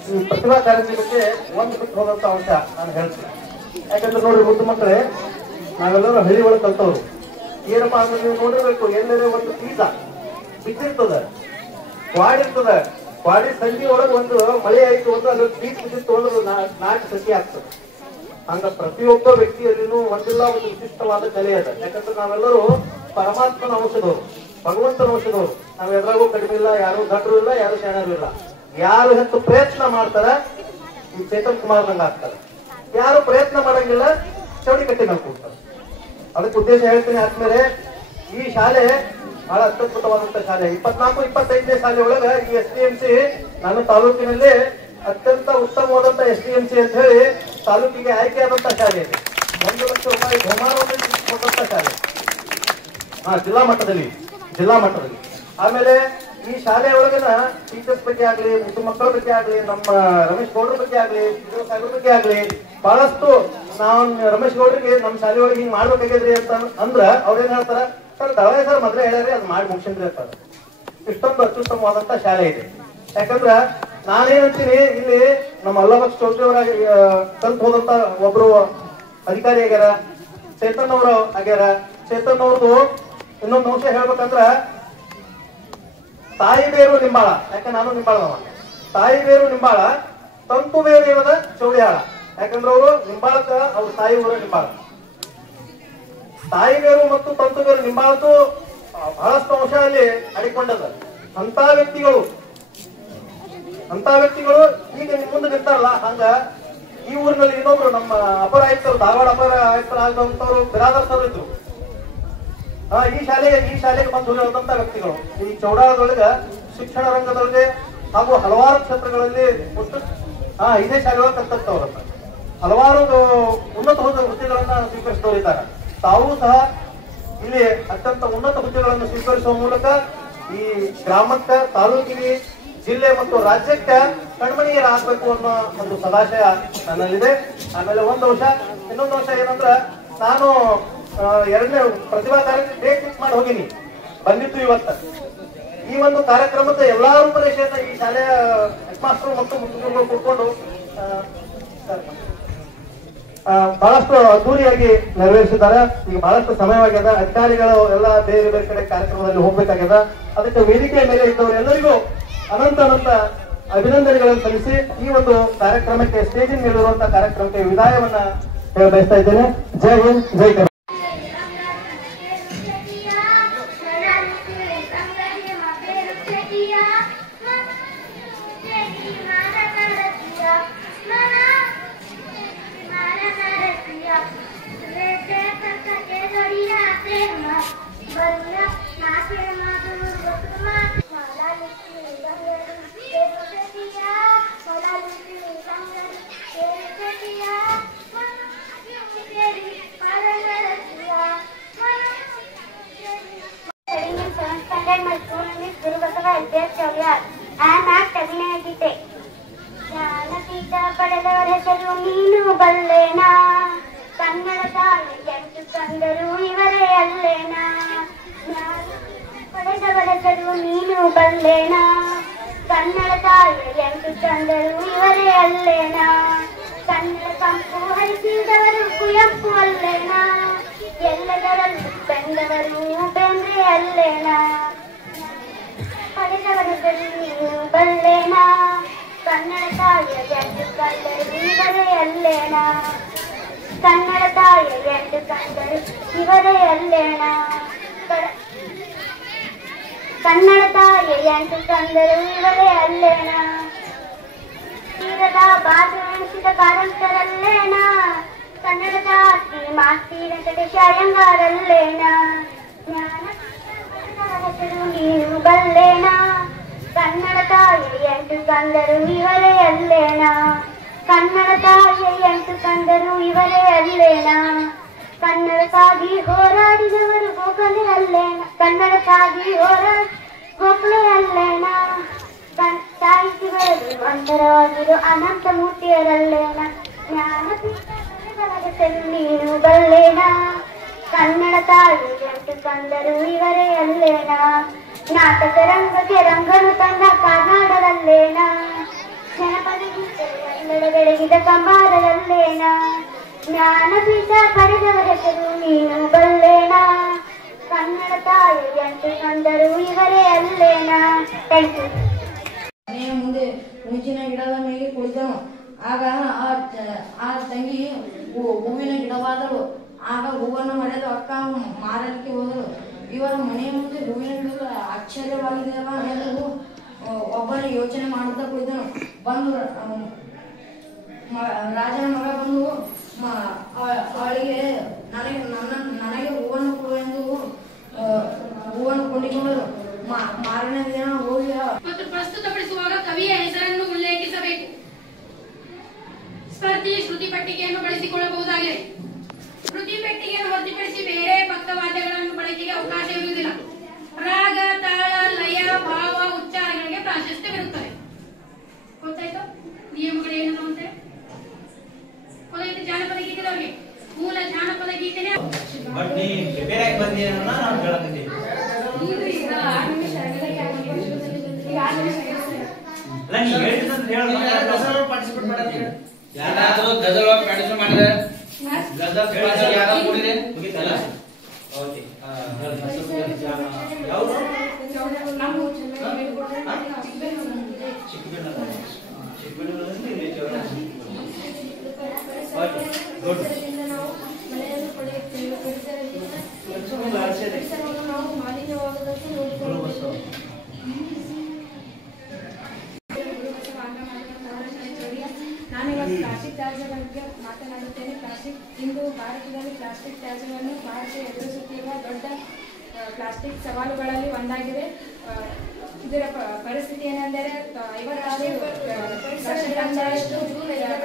ಈ ಪ್ರತಿಭಾ ಕಾರಂಜಿ ಬಗ್ಗೆ ಒಂದು ಬಿಟ್ಟು ಹೋದಂತ ಅಂಶ ನಾನು ಹೇಳ್ತೀನಿ. ಯಾಕಂದ್ರೆ ನೋಡ್ರಿ ಮುದ್ದು ಮಕ್ಕಳೇ, ನಾವೆಲ್ಲರೂ ಹಳ್ಳಿ ಒಳಗೆ ಕಲ್ತವ್ರು. ಏನಪ್ಪಾ ಅಂದ್ರೆ ನೀವು ನೋಡಿರ್ಬೇಕು, ಎಲ್ಲರೂ ಒಂದು ಬೀಜ ಬಿದ್ದಿರ್ತದ, ಕ್ವಾಡಿರ್ತದ, ಕ್ವಾಡಿ ಸಂಜೆ ಒಳಗೆ ಒಂದು ಮಳೆ ಆಯ್ತು ಅಂದ್ರೆ ಅದ್ರ ಬೀಜ ಬಿದ್ದಿತ್ತು ಅಂದ್ರೆ ನಾಟಿ ಸಸಿ ಆಗ್ತದೆ. ಹಂಗ ಪ್ರತಿಯೊಬ್ಬ ವ್ಯಕ್ತಿಯಲ್ಲಿನೂ ಒಂದಿಲ್ಲ ಒಂದು ವಿಶಿಷ್ಟವಾದ ಕಲೆ ಅದ. ಯಾಕಂದ್ರೆ ನಾವೆಲ್ಲರೂ ಪರಮಾತ್ಮನ ಅಂಶದವರು, ಭಗವಂತನ ಅಂಶದವರು. ನಾವ್ ಎದ್ರಾಗೂ ಕಡಿಮೆ ಇಲ್ಲ, ಯಾರು ದಡ್ರು ಇಲ್ಲ, ಯಾರು ಶಾಣರು ಇಲ್ಲ. ಯಾರು ಹೆಚ್ಚು ಪ್ರಯತ್ನ ಮಾಡ್ತಾರ ಈ ಚೇತನ್ ಕುಮಾರ್ ನಂಗ ಆಗ್ತಾರೆ, ಯಾರು ಪ್ರಯತ್ನ ಮಾಡಂಗಿಲ್ಲ ಚೌಡಿ ಕಟ್ಟಿ ಮೇಲೆ ಕೂಡ್ತಾರೆ. ಅದಕ್ಕೆ ಉದ್ದೇಶ ಹೇಳ್ತೀನಿ. ಆದ್ಮೇಲೆ ಈ ಶಾಲೆ ಬಹಳ ಅತ್ಯದ್ಭುತವಾದಂತ ಶಾಲೆ. 24-25ನೇ ಶಾಲೆ ಒಳಗ ಈ SDMC ನನ್ನ ತಾಲೂಕಿನಲ್ಲಿ ಅತ್ಯಂತ ಉತ್ತಮವಾದಂತ SDMC ಅಂತ ಹೇಳಿ ತಾಲೂಕಿಗೆ ಆಯ್ಕೆಯಾದಂತ ಶಾಲೆ ಇದೆ. 1 ಲಕ್ಷ ರೂಪಾಯಿ ಬಹುಮಾನವನ್ನು ಕೊಟ್ಟಂತ ಶಾಲೆ ಜಿಲ್ಲಾ ಮಟ್ಟದಲ್ಲಿ. ಆಮೇಲೆ ಈ ಶಾಲೆ ಒಳಗಿನ ಟೀಚರ್ಸ್ ಬಗ್ಗೆ ಆಗ್ಲಿ, ಮುದ್ದು ಮಕ್ಕಳ ಬಗ್ಗೆ ಆಗ್ಲಿ, ನಮ್ಮ ರಮೇಶ್ ಗೌಡ್ರ ಬಗ್ಗೆ ಆಗ್ಲಿ, ಸಾಗರ ಬಗ್ಗೆ ಆಗ್ಲಿ, ಬಹಳಷ್ಟು ನಾವ್ ರಮೇಶ್ ಗೌಡ್ರಿಗೆ ನಮ್ಮ ಶಾಲೆ ಒಳಗೆ ಹಿಂಗ್ ಮಾಡ್ಬೇಕಾಗಿದ್ರಿ ಅಂತ ಅಂದ್ರ ಅವ್ರೇನ್ ಹೇಳ್ತಾರ, ಸರ್ ದವಾಯಿ ಸರ್ ಮೊದಲೇ ಹೇಳ್ಯಾರಿ, ಅದು ಮಾಡಿ ಮುಗಿಸಿದ್ರಿ ಅಂತಾರ. ಇಷ್ಟೊಂದು ಅತ್ಯುತ್ತಮವಾದಂತ ಶಾಲೆ ಇದೆ. ಯಾಕಂದ್ರ ನಾನೇನಂತೀನಿ, ಇಲ್ಲಿ ನಮ್ಮ ಅಲ್ಲಭಕ್ಷ ಚೌಧರಿ ಅವರ ಕಲ್ತು ಹೋದಂತ ಒಬ್ರು ಅಧಿಕಾರಿ ಆಗ್ಯಾರ, ಚೇತನ್ ಅವರು ಆಗ್ಯಾರ. ಚೇತನ್ ಅವ್ರದ್ದು ಇನ್ನೊಂದು ಅಂಶ ಹೇಳ್ಬೇಕಂದ್ರ ತಾಯಿ ಬೇರು ನಿಂಬಾಳ. ಯಾಕೆ ನಾನು ನಿಂಬಾಳವ, ತಾಯಿ ಬೇರು ನಿಂಬಾಳ, ತಂತು ಬೇರು ಇರೋದ ಚೌಡಿಯಾಳ. ಯಾಕಂದ್ರೆ ಅವರು ನಿಂಬಾಳಕ್ಕ ಅವ್ರ ತಾಯಿ ಊರ ನಿಂಬಾಳ. ತಾಯಿ ಬೇರು ಮತ್ತು ತಂತು ಬೇರು ನಿಂಬಾಳದ್ದು ಬಹಳಷ್ಟು ಅಂಶ ಅಲ್ಲಿ ಅಡಿಕೊಂಡದ. ಅಂತ ವ್ಯಕ್ತಿಗಳು ಈಗ ನಿಮ್ ಮುಂದೆ ನಿಂತಾರಲ್ಲ, ಹಂಗ ಈ ಊರಿನಲ್ಲಿ ಇನ್ನೊಬ್ರು ನಮ್ಮ ಅಪರ ಆಯುಕ್ತರು, ಧಾರವಾಡ ಅಪರ ಆಯುಕ್ತರಾದಂತವ್ರು ಬಿರಾದರ್ ಸರ್ ಇದ್ರು. ಈ ಶಾಲೆಗೆ ಬಂದು ಹೋದಂತ ವ್ಯಕ್ತಿಗಳು. ಈ ಚೌಡಾಳದೊಳಗ ಶಿಕ್ಷಣ ರಂಗದೊಳಗೆ ಹಾಗೂ ಹಲವಾರು ಕ್ಷೇತ್ರಗಳಲ್ಲಿ ಇದೇ ಶಾಲೆಯೊಳಗೆ ಕಲ್ತವ್ರಂತ ಹಲವಾರು ಉನ್ನತ ಹುದ್ದೆಗಳನ್ನ ಸ್ವೀಕರಿಸಿದವರಿದ್ದಾರೆ. ತಾವು ಸಹ ಇಲ್ಲಿ ಅತ್ಯಂತ ಉನ್ನತ ಹುದ್ದೆಗಳನ್ನು ಸ್ವೀಕರಿಸುವ ಮೂಲಕ ಈ ಗ್ರಾಮಕ್ಕೆ, ತಾಲೂಕಿಗೆ, ಜಿಲ್ಲೆ ಮತ್ತು ರಾಜ್ಯಕ್ಕೆ ಕಣ್ಮಣಿಯರಾಗಬೇಕು ಅನ್ನೋ ಒಂದು ಸದಾಶಯ ನನ್ನಲ್ಲಿದೆ. ಆಮೇಲೆ ಇನ್ನೊಂದು ವರ್ಷ ಏನಂದ್ರ, ನಾನು 2ನೇ ಪ್ರತಿಭಾ ಕಾರ್ಯಕ್ರಮ ಡೇಟ್ ಫಿಕ್ಸ್ ಮಾಡಿ ಹೋಗಿನಿ, ಬಂದಿತ್ತು ಇವತ್ತ. ಈ ಒಂದು ಕಾರ್ಯಕ್ರಮದ ಎಲ್ಲಾ ರೂಪರೇಷೆಯನ್ನ ಈ ಶಾಲೆಯ ಹೆಡ್ ಮಾಸ್ಟರ್ ಮತ್ತು ಮುಖ್ಯಮಂತ್ರಿಗಳು ಕೂತ್ಕೊಂಡು ಬಹಳಷ್ಟು ಅದ್ದೂರಿಯಾಗಿ ನೆರವೇರಿಸಿದ್ದಾರೆ. ಈಗ ಬಹಳಷ್ಟು ಸಮಯವಾಗ್ಯದ, ಅಧಿಕಾರಿಗಳು ಎಲ್ಲ ಬೇರೆ ಬೇರೆ ಕಡೆ ಕಾರ್ಯಕ್ರಮದಲ್ಲಿ ಹೋಗ್ಬೇಕಾಗ್ಯದ. ಅದಕ್ಕೆ ವೇದಿಕೆಯ ಮೇಲೆ ಇದ್ದವರು ಎಲ್ಲರಿಗೂ ಅನಂತ ಅಭಿನಂದನೆಗಳನ್ನು ಸಲ್ಲಿಸಿ ಈ ಒಂದು ಕಾರ್ಯಕ್ರಮಕ್ಕೆ, ಸ್ಟೇಜಿನ ಮೇಲಿರುವಂತಹ ಕಾರ್ಯಕ್ರಮಕ್ಕೆ ವಿದಾಯವನ್ನ ಬಯಸ್ತಾ ಇದ್ದೇನೆ. ಜೈ ಹಿಂದ್, ಜೈ ಕರ್ನಾಟಕ. ಜ್ಞಾನಪೀಠ ಪಡೆದವರ ಹೆಸರು ನೀನು ಬಲ್ಲೇನಾ, ಕನ್ನಡ ತಾಯಿ ಎಂಟು ತಂದರು ಇವರೇ ಅಲ್ಲೇನಾ. ಪಡೆದವರ ಹೆಸರು ನೀನು ಬಲ್ಲೇನಾ, ಕನ್ನಡ ತಾಯಿ ಎಂಟು ತಂದರು ಇವರೇ ಅಲ್ಲೇನಾ. ಕನ್ನಡ ಕಂಪು ಹರಿಸಿದವರು ಕುವೆಂಪು ಅಲ್ಲೇನಾ, ಎಲ್ಲದರಲ್ಲೂ ಬೆಂದವರು ಬೇಂದ್ರೆ ಅಲ್ಲೇನಾ. ಪಡೆದವರ ಹೆಸರು ನೀನು ಬಲ್ಲೇನಾ, ಕನ್ನಡ ತಾಯಿಯ ಎಂಟು ಕಂಡರು ಇವರೇ ಅಲ್ಲೇನಾ. ಕನ್ನಡ ತಾಯಿಯ ಎಂಟು ಕಂಡರು ಇವರೇ ಅಲ್ಲೇನಾ. ಕನ್ನಡ ತಾಯಿಯ ಎಂಟು ಕಂಡರು ಇವರೇ ಅಲ್ಲೇನಾ. ತೀರದ ಭಾಷೆ ಎಣಿಸಿದ ಕಾರಂತರಲ್ಲೇನಾ, ಕನ್ನಡದ ಆಸ್ತಿ ಮಾಸ್ತಿ ವೆಂಕಟೇಶ ಅಯ್ಯಂಗಾರಲ್ಲೇನಾ. ಜ್ಞಾನ ಹೆಸರು ನೀನು ಬಲ್ಲೇಣ ಕನ್ನಡ ತಾಯಿಯ 8 ಕಂದರು ಇವರೇ ಅಲ್ಲೇಣ ಕನ್ನಡ ತಾಯಿಯ 8 ಕಂದರು ಇವರೇ ಅಲ್ಲೇಣ ಕನ್ನಡಕ್ಕಾಗಿ ಹೋರಾಡಿದವರು ಗೋಖಲೆ ಅಲ್ಲೇಣ ಕನ್ನಡಕ್ಕಾಗಿ ಗೋಖಲೆ ಅಲ್ಲೇಣ ಸಾಹಿತಿ ಬರೆದು ಅಂತರವಾಗಿರು ಅನಂತ ಮೂರ್ತಿಯರಲ್ಲೇಣ ಜ್ಞಾನಪೀಠದ ಹೆಸರು ನೀನು ಬಲ್ಲೇಣ ಕನ್ನಡ ತಾಯಿ 8 ಕಂದರು ಇವರೇ ಅಲ್ಲೇಣ ನಾಟಕ ರಂಗಕ್ಕೆ ರಂಗನು ತಂದ ಕರ್ನಾಟಕದಲ್ಲೇಣ ಜನಪದ ಗೀತೆಗಳೆಲ್ಲಡೆ ಬೆಳಗಿದ ಕಂಬಾರದಲ್ಲೇಣ ಜ್ಞಾನಪೀಠ ಪಡೆದವರ ಹೆಸರು ನೀನು ಬಲ್ಲೇಣ ಕನ್ನಡ ತಾಯಿ 8 ಕಂದರು ಇವರೇ ಅಲ್ಲೇಣ. Thank you. ಮುಂದೆ ಹುಂಚಿನ ಗಿಡದ ಮೇಲೆ ಕುಳಿತನು. ಆಗ ಆ ತಂಗಿ ಹೂವಿನ ಗಿಡವಾದಳು. ಆಗ ಹೂವನ್ನು ಹೊಡೆದು ಅಕ್ಕ ಮಾರಲಿಕ್ಕೆ ಹೋದಳು. ಇವರ ಮನೆಯ ಮುಂದೆ ಹೂವಿನ ಗಿಡದ ಆಶ್ಚರ್ಯವಾಗಿದೆಯಲ್ಲ ಎಂದು ಒಬ್ಬನು ಯೋಚನೆ ಮಾಡುತ್ತಾ ಕುಳಿತನು. ಬಂದು ರಾಜನ ಮಗ ಬಂದು ಅವಳಿಗೆ ನನಗೆ ಹೂವನ್ನು ಕೊಡು ಎಂದು ಹೂವನ್ನು ಕೊಂಡಿಕೊಂಡರು. ಮಾರನೇ ದಿನ ಹೋಗಿ ಮತ್ತು ಪ್ರಸ್ತುತಪಡಿಸುವಾಗ ಕವಿಯ ಹೆಸರನ್ನು ಉಲ್ಲೇಖಿಸಬೇಕು. ಸ್ಪರ್ಧಿ ಶ್ರುತಿ ಪಟ್ಟಿಗೆಯನ್ನು ಬಳಸಿಕೊಳ್ಳಬಹುದಾಗಿದೆ. ಶ್ರುತಿ ಪಟ್ಟಿಗೆಯನ್ನು ಹೊರತುಪಡಿಸಿ ಬೇರೆ ಪಕ್ಕವಾದ್ಯಗಳನ್ನು ಬಳಕೆಗೆ ಅವಕಾಶವಿರುವುದಿಲ್ಲ. ರಾಗ, ತಾಳ, ಲಯ, ಭಾವ, ಉಚ್ಚಾರಗಳಿಗೆ ಪ್ರಾಶಸ್ತ್ಯವಿರುತ್ತದೆ. ಗೊತ್ತಾಯ್ತು ನಿಯಮಗಳು ಏನು ಅಂತ? ಗೊತ್ತಾಯ್ತು ಜಾನಪದ ಗೀತೆದವರಿಗೆ ಮೂಲ ಜಾನಪದ ಗೀತೆನೇ ಯಾರಾದ್ರೂ ಗಜಲ್ ಪಾರ್ಟಿಸಿಪೇಟ್ ಮಾಡಿದ್ರೆ ಗಜಲ್ ಯಾರು ಕೂಡಿದೆ ಮುಗಿತಲ್ಲ. ಓಕೆ ನಾನಿವಾಗ ಪ್ಲಾಸ್ಟಿಕ್ ತ್ಯಾಜ್ಯ ಬಗ್ಗೆ ಮಾತನಾಡುತ್ತೇನೆ. ಇಂದು ಭಾರತದಲ್ಲಿ ಪ್ಲಾಸ್ಟಿಕ್ ತ್ಯಾಜ್ಯವನ್ನು ಭಾರತ ಎದುರಿಸುತ್ತಿರುವ ದೊಡ್ಡ ಪ್ಲಾಸ್ಟಿಕ್ ಸವಾಲುಗಳಲ್ಲಿ ಒಂದಾಗಿದೆ. ಇದರ ಪರಿಸ್ಥಿತಿ ಏನೆಂದರೆ 56%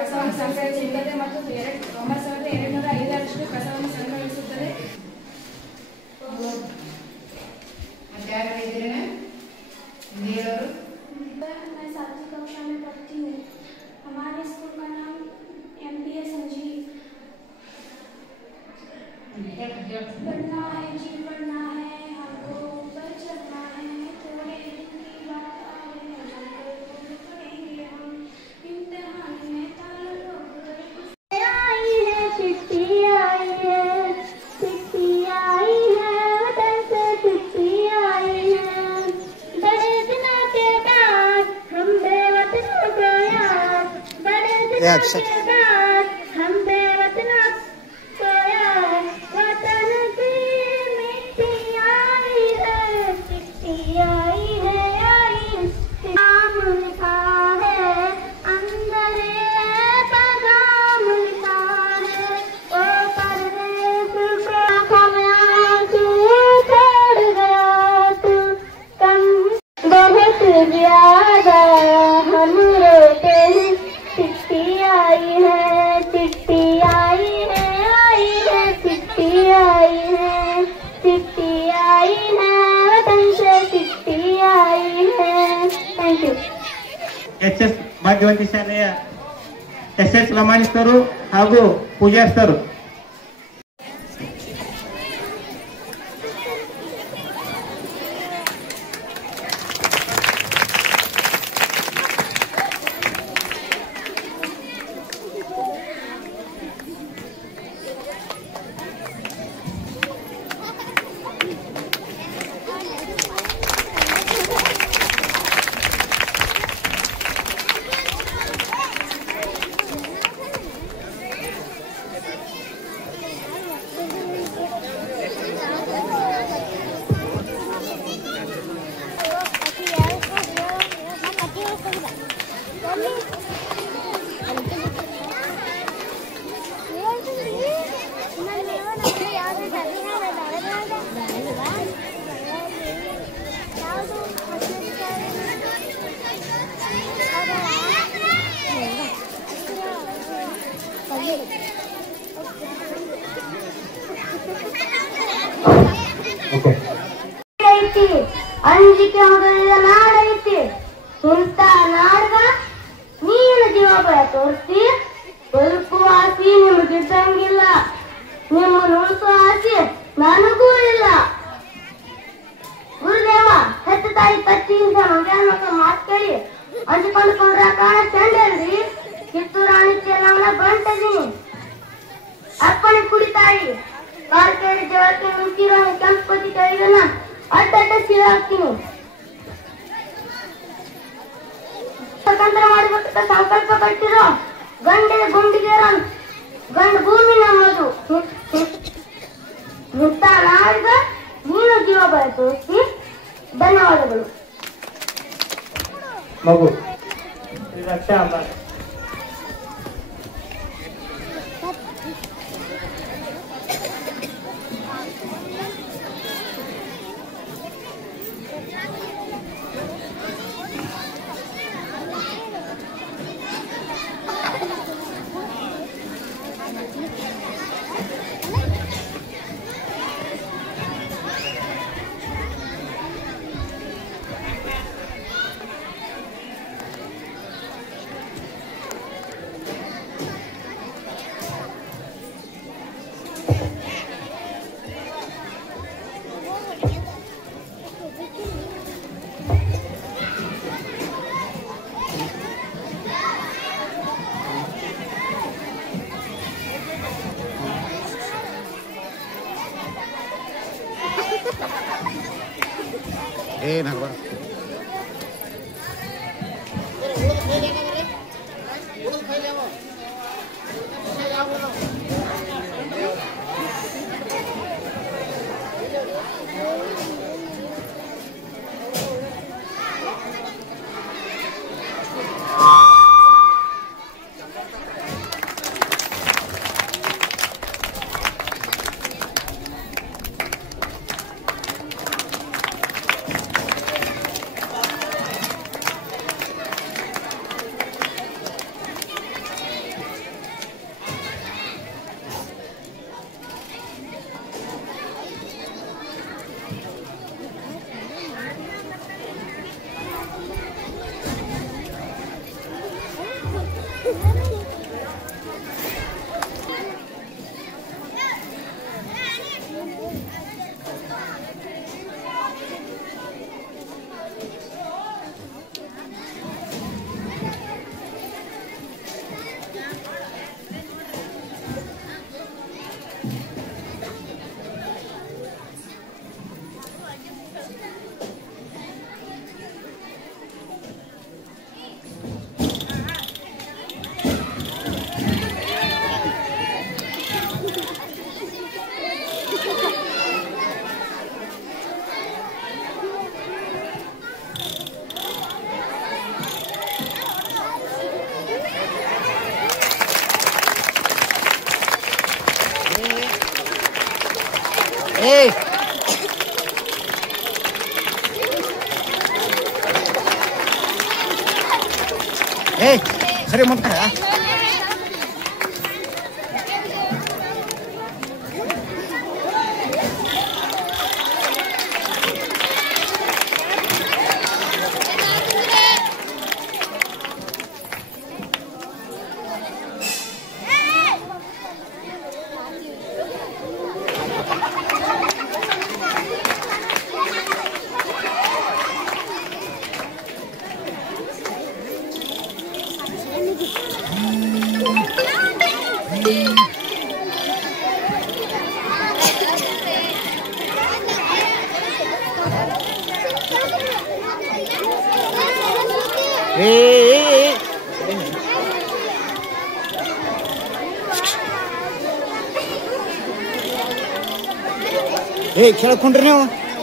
ಕಸವನ್ನು ಸಂಗ್ರಹಿಸುತ್ತದೆ ಮತ್ತು 9205 ಕಸವನ್ನು ಸಂಗ್ರಹಿಸುತ್ತದೆ. मैं 7वीं कक्षा में पढ़ती हूँ. हमारे स्कूल का नाम MPS संजीव. पढ़ना है जी पढ़ना है, हमको ऊपर चढ़ना है. थोड़े दिन की बात आगे पढ़ेंगे हम इम्तिहान में आई है चिट्ठी आई है वतन से चिट्ठी आई है. बड़े दिनों के बाद हम बेवतनों को याद, बड़े दिनों के बाद हम बेवतनों को याद. वतन की मिट्टी आई है, चिट्ठी आई है. नाम लिखा है अंदर पैगाम लिखा है. ओ परदेश को आंखों में आंसू छोड़ गया तू कम बहुत ज्यादा हम रोते हैं. चिट्ठी आई है चिट्ठी आई है चिट्ठी आई है वतन से चिट्ठी आई है. Thank you. ಎಚ್ಎಸ್ ಭಾಗ್ಯವಂತಿ ಶಾಲೆಯ ಎಸ್ಎಸ್ ಲಮಾಣಿಸ್ತರು ಹಾಗೂ ಪೂಜಾಸ್ತರು. ತೋರಿಸಿ ಬದುಕುವ ಆಸೆ ನಿಮ್ಗೆ ಇದ್ದಂಗಿಲ್ಲ. ನಿಮ್ಮನ್ನು ಉಳಿಸುವ ಆಸೆ ನನಗೂ ಇಲ್ಲ. ಗುರುದೇವ ಹೆತ್ತ ತಾಯಿ ತತ್ತಿಯಿಂದ ಮಗನ ಮಾತು ಕೇಳಿ ಅಂಜಿಕೊಂಡ್ಕೊಂಡ್ರ ಕಾಣ ಚಂಡಲ್ರಿ. ಕಿತ್ತೂರು ರಾಣಿ ಚೆನ್ನಮ್ಮನ ಬಂಟದೀನಿ. ಅಪ್ಪಣೆ ಕುಡಿತಾಯಿ ಕಾರ್ಕೇರಿ ಜವಕ್ಕೆ ಮುಂಚಿರೋ ಕೆಂಪತಿ ಕೈಗನ್ನ ಅಡ್ಡ ಸೀಳಾಕ್ತೀನಿ. ಸ್ವತಂತ್ರ ಮಾಡ್ಬೇಕಂತ ಸಂಕಲ್ಪ ಕಟ್ಟಿರೋ ಗಂಡಿಗೆ ಗುಂಡಿಗೆ ಗಂಡ ಭೂಮಿ ನಮ್ಮದು. ಮುತ್ತ ನಾಳಿಗ ನೀನು ಜೀವ ಬಯಸಿ. ಧನ್ಯವಾದಗಳು. ಮಗು ರಕ್ಷಾ ಅಂಬ ಏನಾಗ್ಬಾರ್ದು. खरे मत खा खेळಕೊಂಡ್ರಿ ನೀವು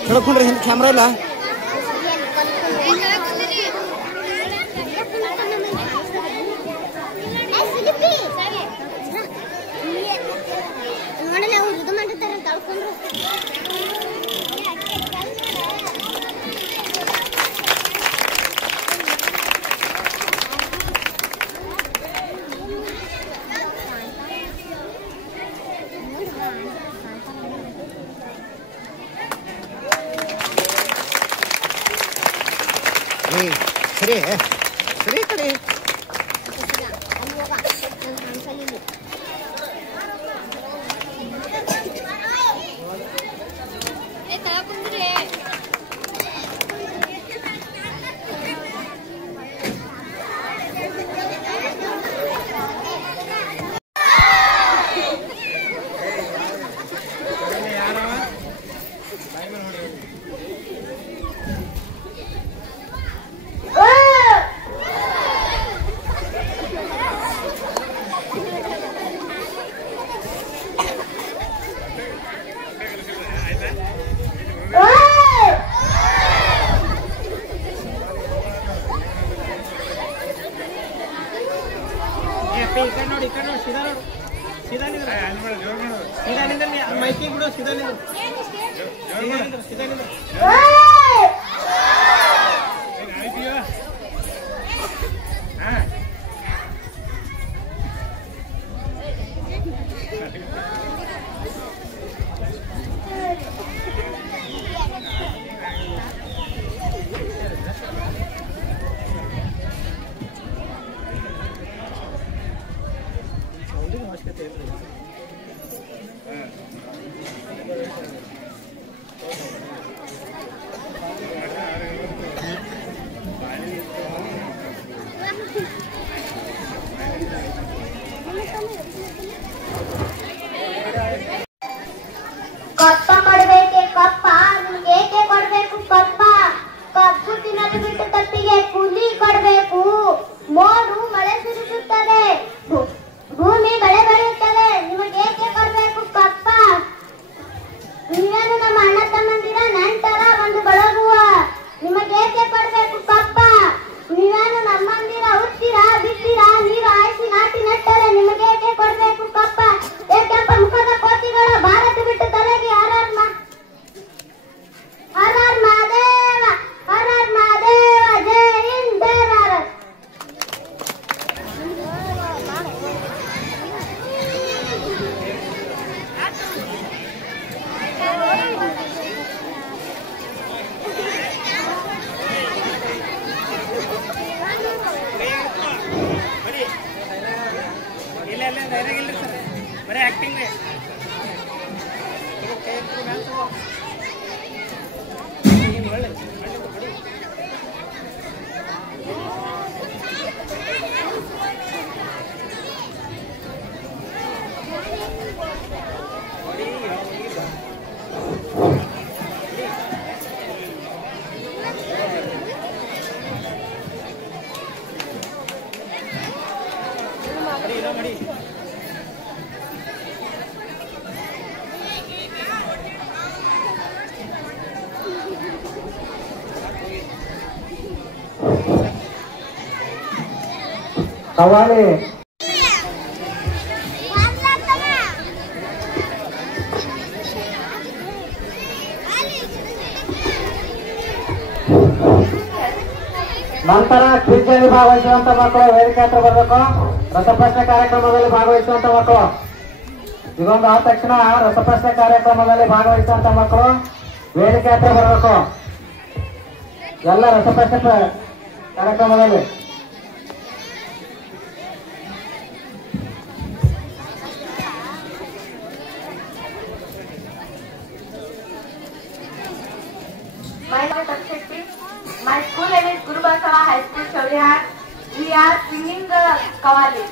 खेळಕೊಂಡ್ರಿ ಹಿಂದೆ ಕ್ಯಾಮೆರಾ ಇಲ್ಲ ಕಪ್ಪ ಕೊಡ್ಬೇಕೆ ಕಪ್ಪ ನಿಮ್ಗೆ ಏಕೆ ಕೊಡ್ಬೇಕು ಕಪ್ಪ ಕಪ್ಪು ತಿನ್ನಲು ಬಿಟ್ಟು ಕಪ್ಪಿಗೆ ಕೂಲಿ ಕೊಡ್ಬೇಕು ಮೋಡು ಮಳೆ ಸುರಿಸುತ್ತದೆ ಭೂಮಿ ಬೆಳೆ ಬೆಳೆಯುತ್ತದೆ ನಿಮಗೆ ಏಕೆ ಕೊಡ್ಬೇಕು ಕಪ್ಪ ನೀವೇನು ನಮ್ಮ ಅಣ್ಣ ತಮ್ಮಂದಿರ ನಂತರ ಒಂದು ಬಳಗುವ ನಿಮಗೆ ಏಕೆ ಕೊಡ್ಬೇಕು ಕಪ್ಪ ನೀವೇನು ನಮ್ಮಂದಿರ ಹುಟ್ಟಿರ ಬಿಟ್ಟಿರ ನೀರು ಹಾಯಿಸಿ ನಾಟಿ ನಟ್ಟರೆ ನಿಮಗೆ ಏಕೆ ಕೊಡ್ಬೇಕು ಕಪ್ಪ ಏಕೆಂಪ ಮುಖದ ಕೋತಿಗಳ ಭಾರತ ಬಿಟ್ಟು ತಲೆಗೆ ಹರ ಹರ ಮಹಾದೇವ ಜೈ ಹಿಂದ್ ಜೈ ಭಾರತ್. ಬರೀ ಆಕ್ಟಿಂಗ್ ಕವಾಲಿ ನಂತರ ಕ್ವಿಜ್ನಲ್ಲಿ ಭಾಗವಹಿಸುವಂತ ಮಕ್ಕಳು ವೇದಿಕೆ ಹತ್ರ ಬರಬೇಕು. ರಸಪ್ರಶ್ನೆ ಕಾರ್ಯಕ್ರಮದಲ್ಲಿ ಭಾಗವಹಿಸುವಂತ ಮಕ್ಕಳು ಇದೊಂದು ಆದ ತಕ್ಷಣ ರಸಪ್ರಶ್ನೆ ಕಾರ್ಯಕ್ರಮದಲ್ಲಿ ಭಾಗವಹಿಸುವಂತ ಮಕ್ಕಳು ವೇದಿಕೆ ಹತ್ರ ಬರಬೇಕು. ಎಲ್ಲ ರಸಪ್ರಶ್ನೆ ಕಾರ್ಯಕ್ರಮದಲ್ಲಿ My school name is Guru Basava High School, Chaurihat. We are singing the Kawali.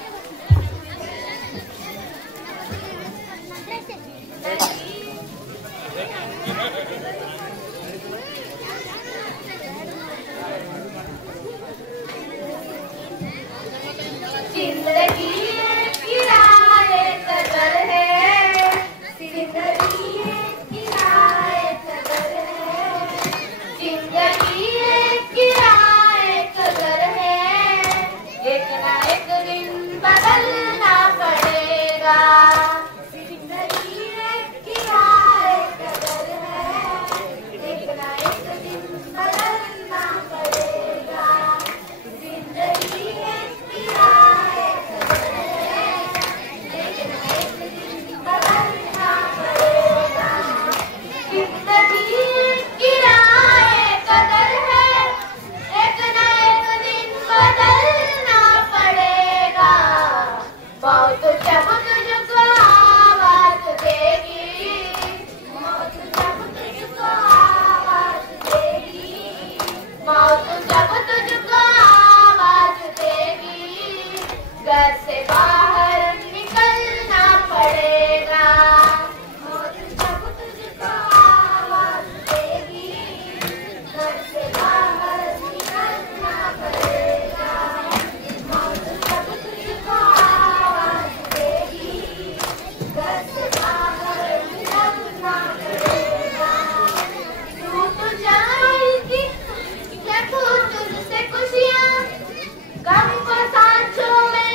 जिंदगी किराए कदर है, जिंदगी किराए कदर है, जिंदगी किराए कदर है, एक ना एक दिन बदलना पड़ेगा, जिंदगी किराए कदर है, एक ना एक दिन बदलना पड़ेगा, जिंदगी किराए कदर है, एक ना एक दिन बदलना पड़ेगा, जिंदगी किराए कदर है, एक ना एक दिन बदलना पड़ेगा, मौत जब तुझको आवाज देगी, मौत जब तुझको आवाज देगी, मौत जब तुझको आवाज देगी, घर से बाहर निकलना पड़ेगा, मौत जब तुझको आवाज देगी, घर से बाहर निकलना पड़ेगा, मौत जब तुझको आवाज देगी, घर से बाहर निकलना पड़ेगा, टूट जाएगी क्या तू तुझसे खुशियाँ, गम को सांसों में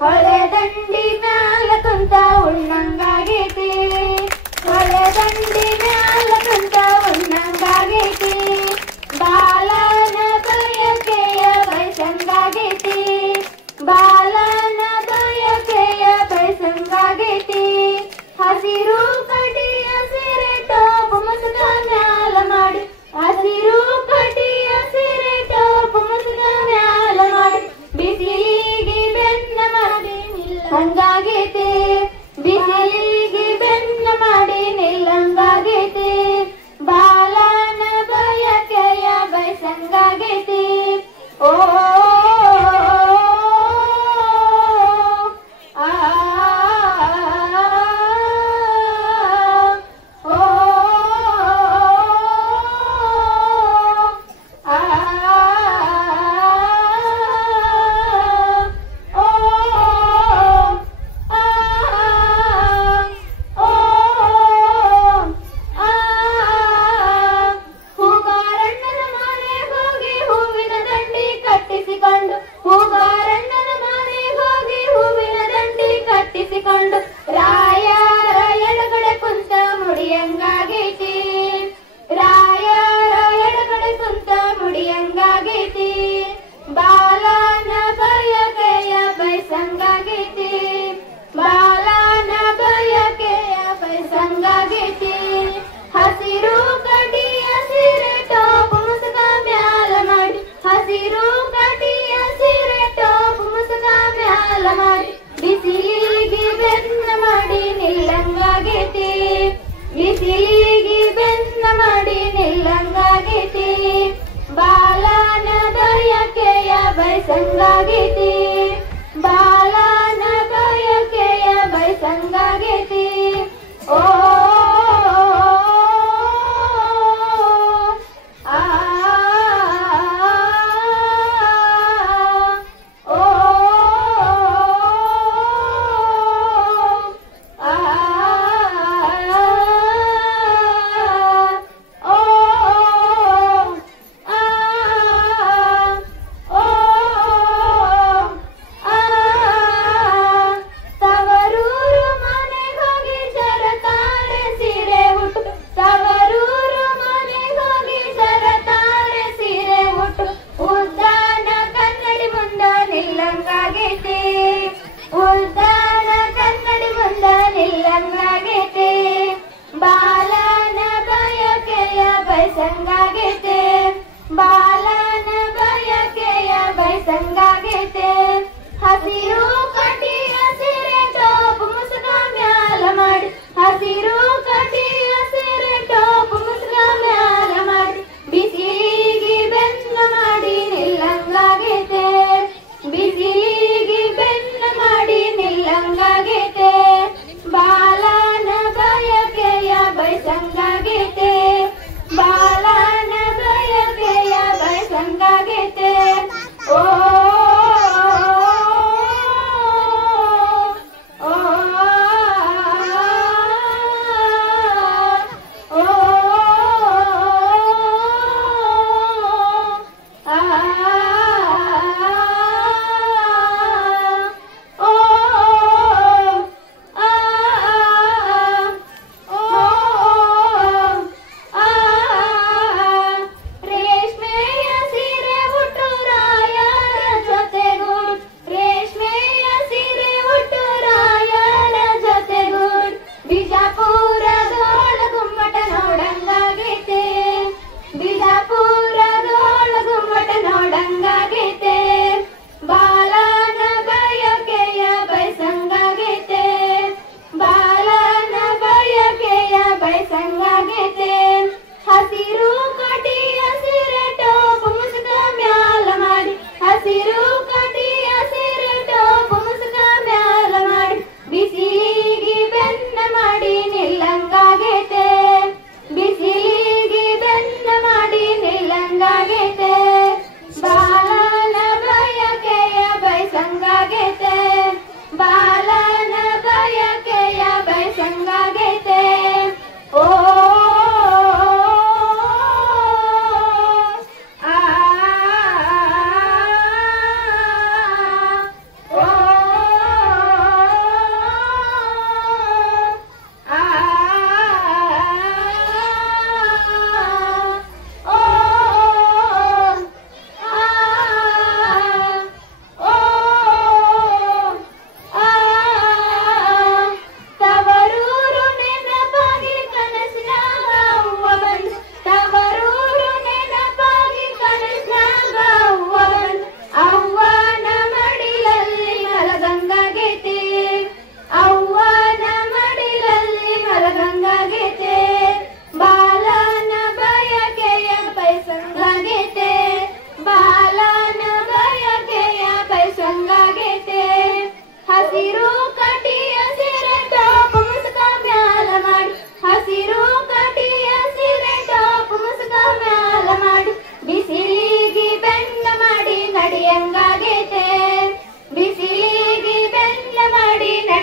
ಹೊಳೆ ದಂಡಿ ಮ್ಯಾಲ ಕುಂತ ಉಣ್ಣಂಗಾಗೈತಿ ಹೊಳೆ ದಂಡಿ ಮ್ಯಾಲ ಕುಂತ ಉಣ್ಣಂಗಾಗೈತಿ ಬಾಲನ ಬಯಕೆಯ ಬಯಸಂಗಾಗೈತಿ ಬಾಲನ ಬಯಕೆಯ ಬಯಸಂಗಾಗೈತಿ ಹಸಿರು ಕಡಿಯ ಸಿರೆ ಟೋಪ್ ಮುಸುಗ ಮ್ಯಾಲ ಮಾಡಿ ಹಸಿರು ಕಡಿಯ ಸಿರೆ ಟೋಪ್ ಮುಸುಗ ಮ್ಯಾಲ ಮಾಡಿ ಬಿಸಿಲಿಗೆ ಬೆನ್ನ ಮಾಡಿ ನಿಲ್ಲಂಗಾಗೈತಿ ಬಿಸಿಲಿಗೆ ಬೆನ್ನ ಮಾಡಿ ನಿಲ್ಲಂಗಾಗೈತಿ ಬಾಲನ ಬಯಕೆಯ ಬಯಸಂಗಾಗೈತಿ ಓ ಹೂಗಾರಣ್ಣನ ಮನೆಗೆ ಹೋಗಿ ಹೂವಿನ ದಂಡಿ ಕಟ್ಟಿಸಿಕೊಂಡು ರಾಯರ ಎಡಗಡೆ ಕುಂತ ಮುಡಿಯಂಗಾಗೈತಿ ರಾಯರ ಎಡಗಡೆ ಕುಂತ ಮುಡಿಯಂಗಾಗೈತಿ ಬಾಲನ ಬಯಕೆಯ ಬಯಸಂಗಾಗೈತಿ ಬಾಲನ ಬಯಕೆಯ ಬಯಸಂಗಾಗೈತಿ ಹಸಿರು ಕಡಿಯ ಸಿರೆ ಟೋಪ್ ಮುಸುಗ ಮ್ಯಾಲ ಮಾಡಿ ಹಸಿರು ಕಡಿಯ ಸಿರೆ ಟೋಪ್ ಮುಸುಗ ಮ್ಯಾಲ ಮಾಡಿ ಬಿಸಿಲಿಗೆ ಬೆನ್ನ ಮಾಡಿ ನಿಲ್ಲಂಗಾಗೈತಿ ಬಿಸಿಲಿಗೆ ಬೆನ್ನ ಮಾಡಿ ನಿಲ್ಲಂಗಾಗೈತಿ ಬಾಲನ ಬಯಕೆಯ ಬಯಸಂಗಾಗೈತಿ ಬಾಲನ ಬಯಕೆಯ ಬಯಸಂಗಾಗೈತಿ ಓ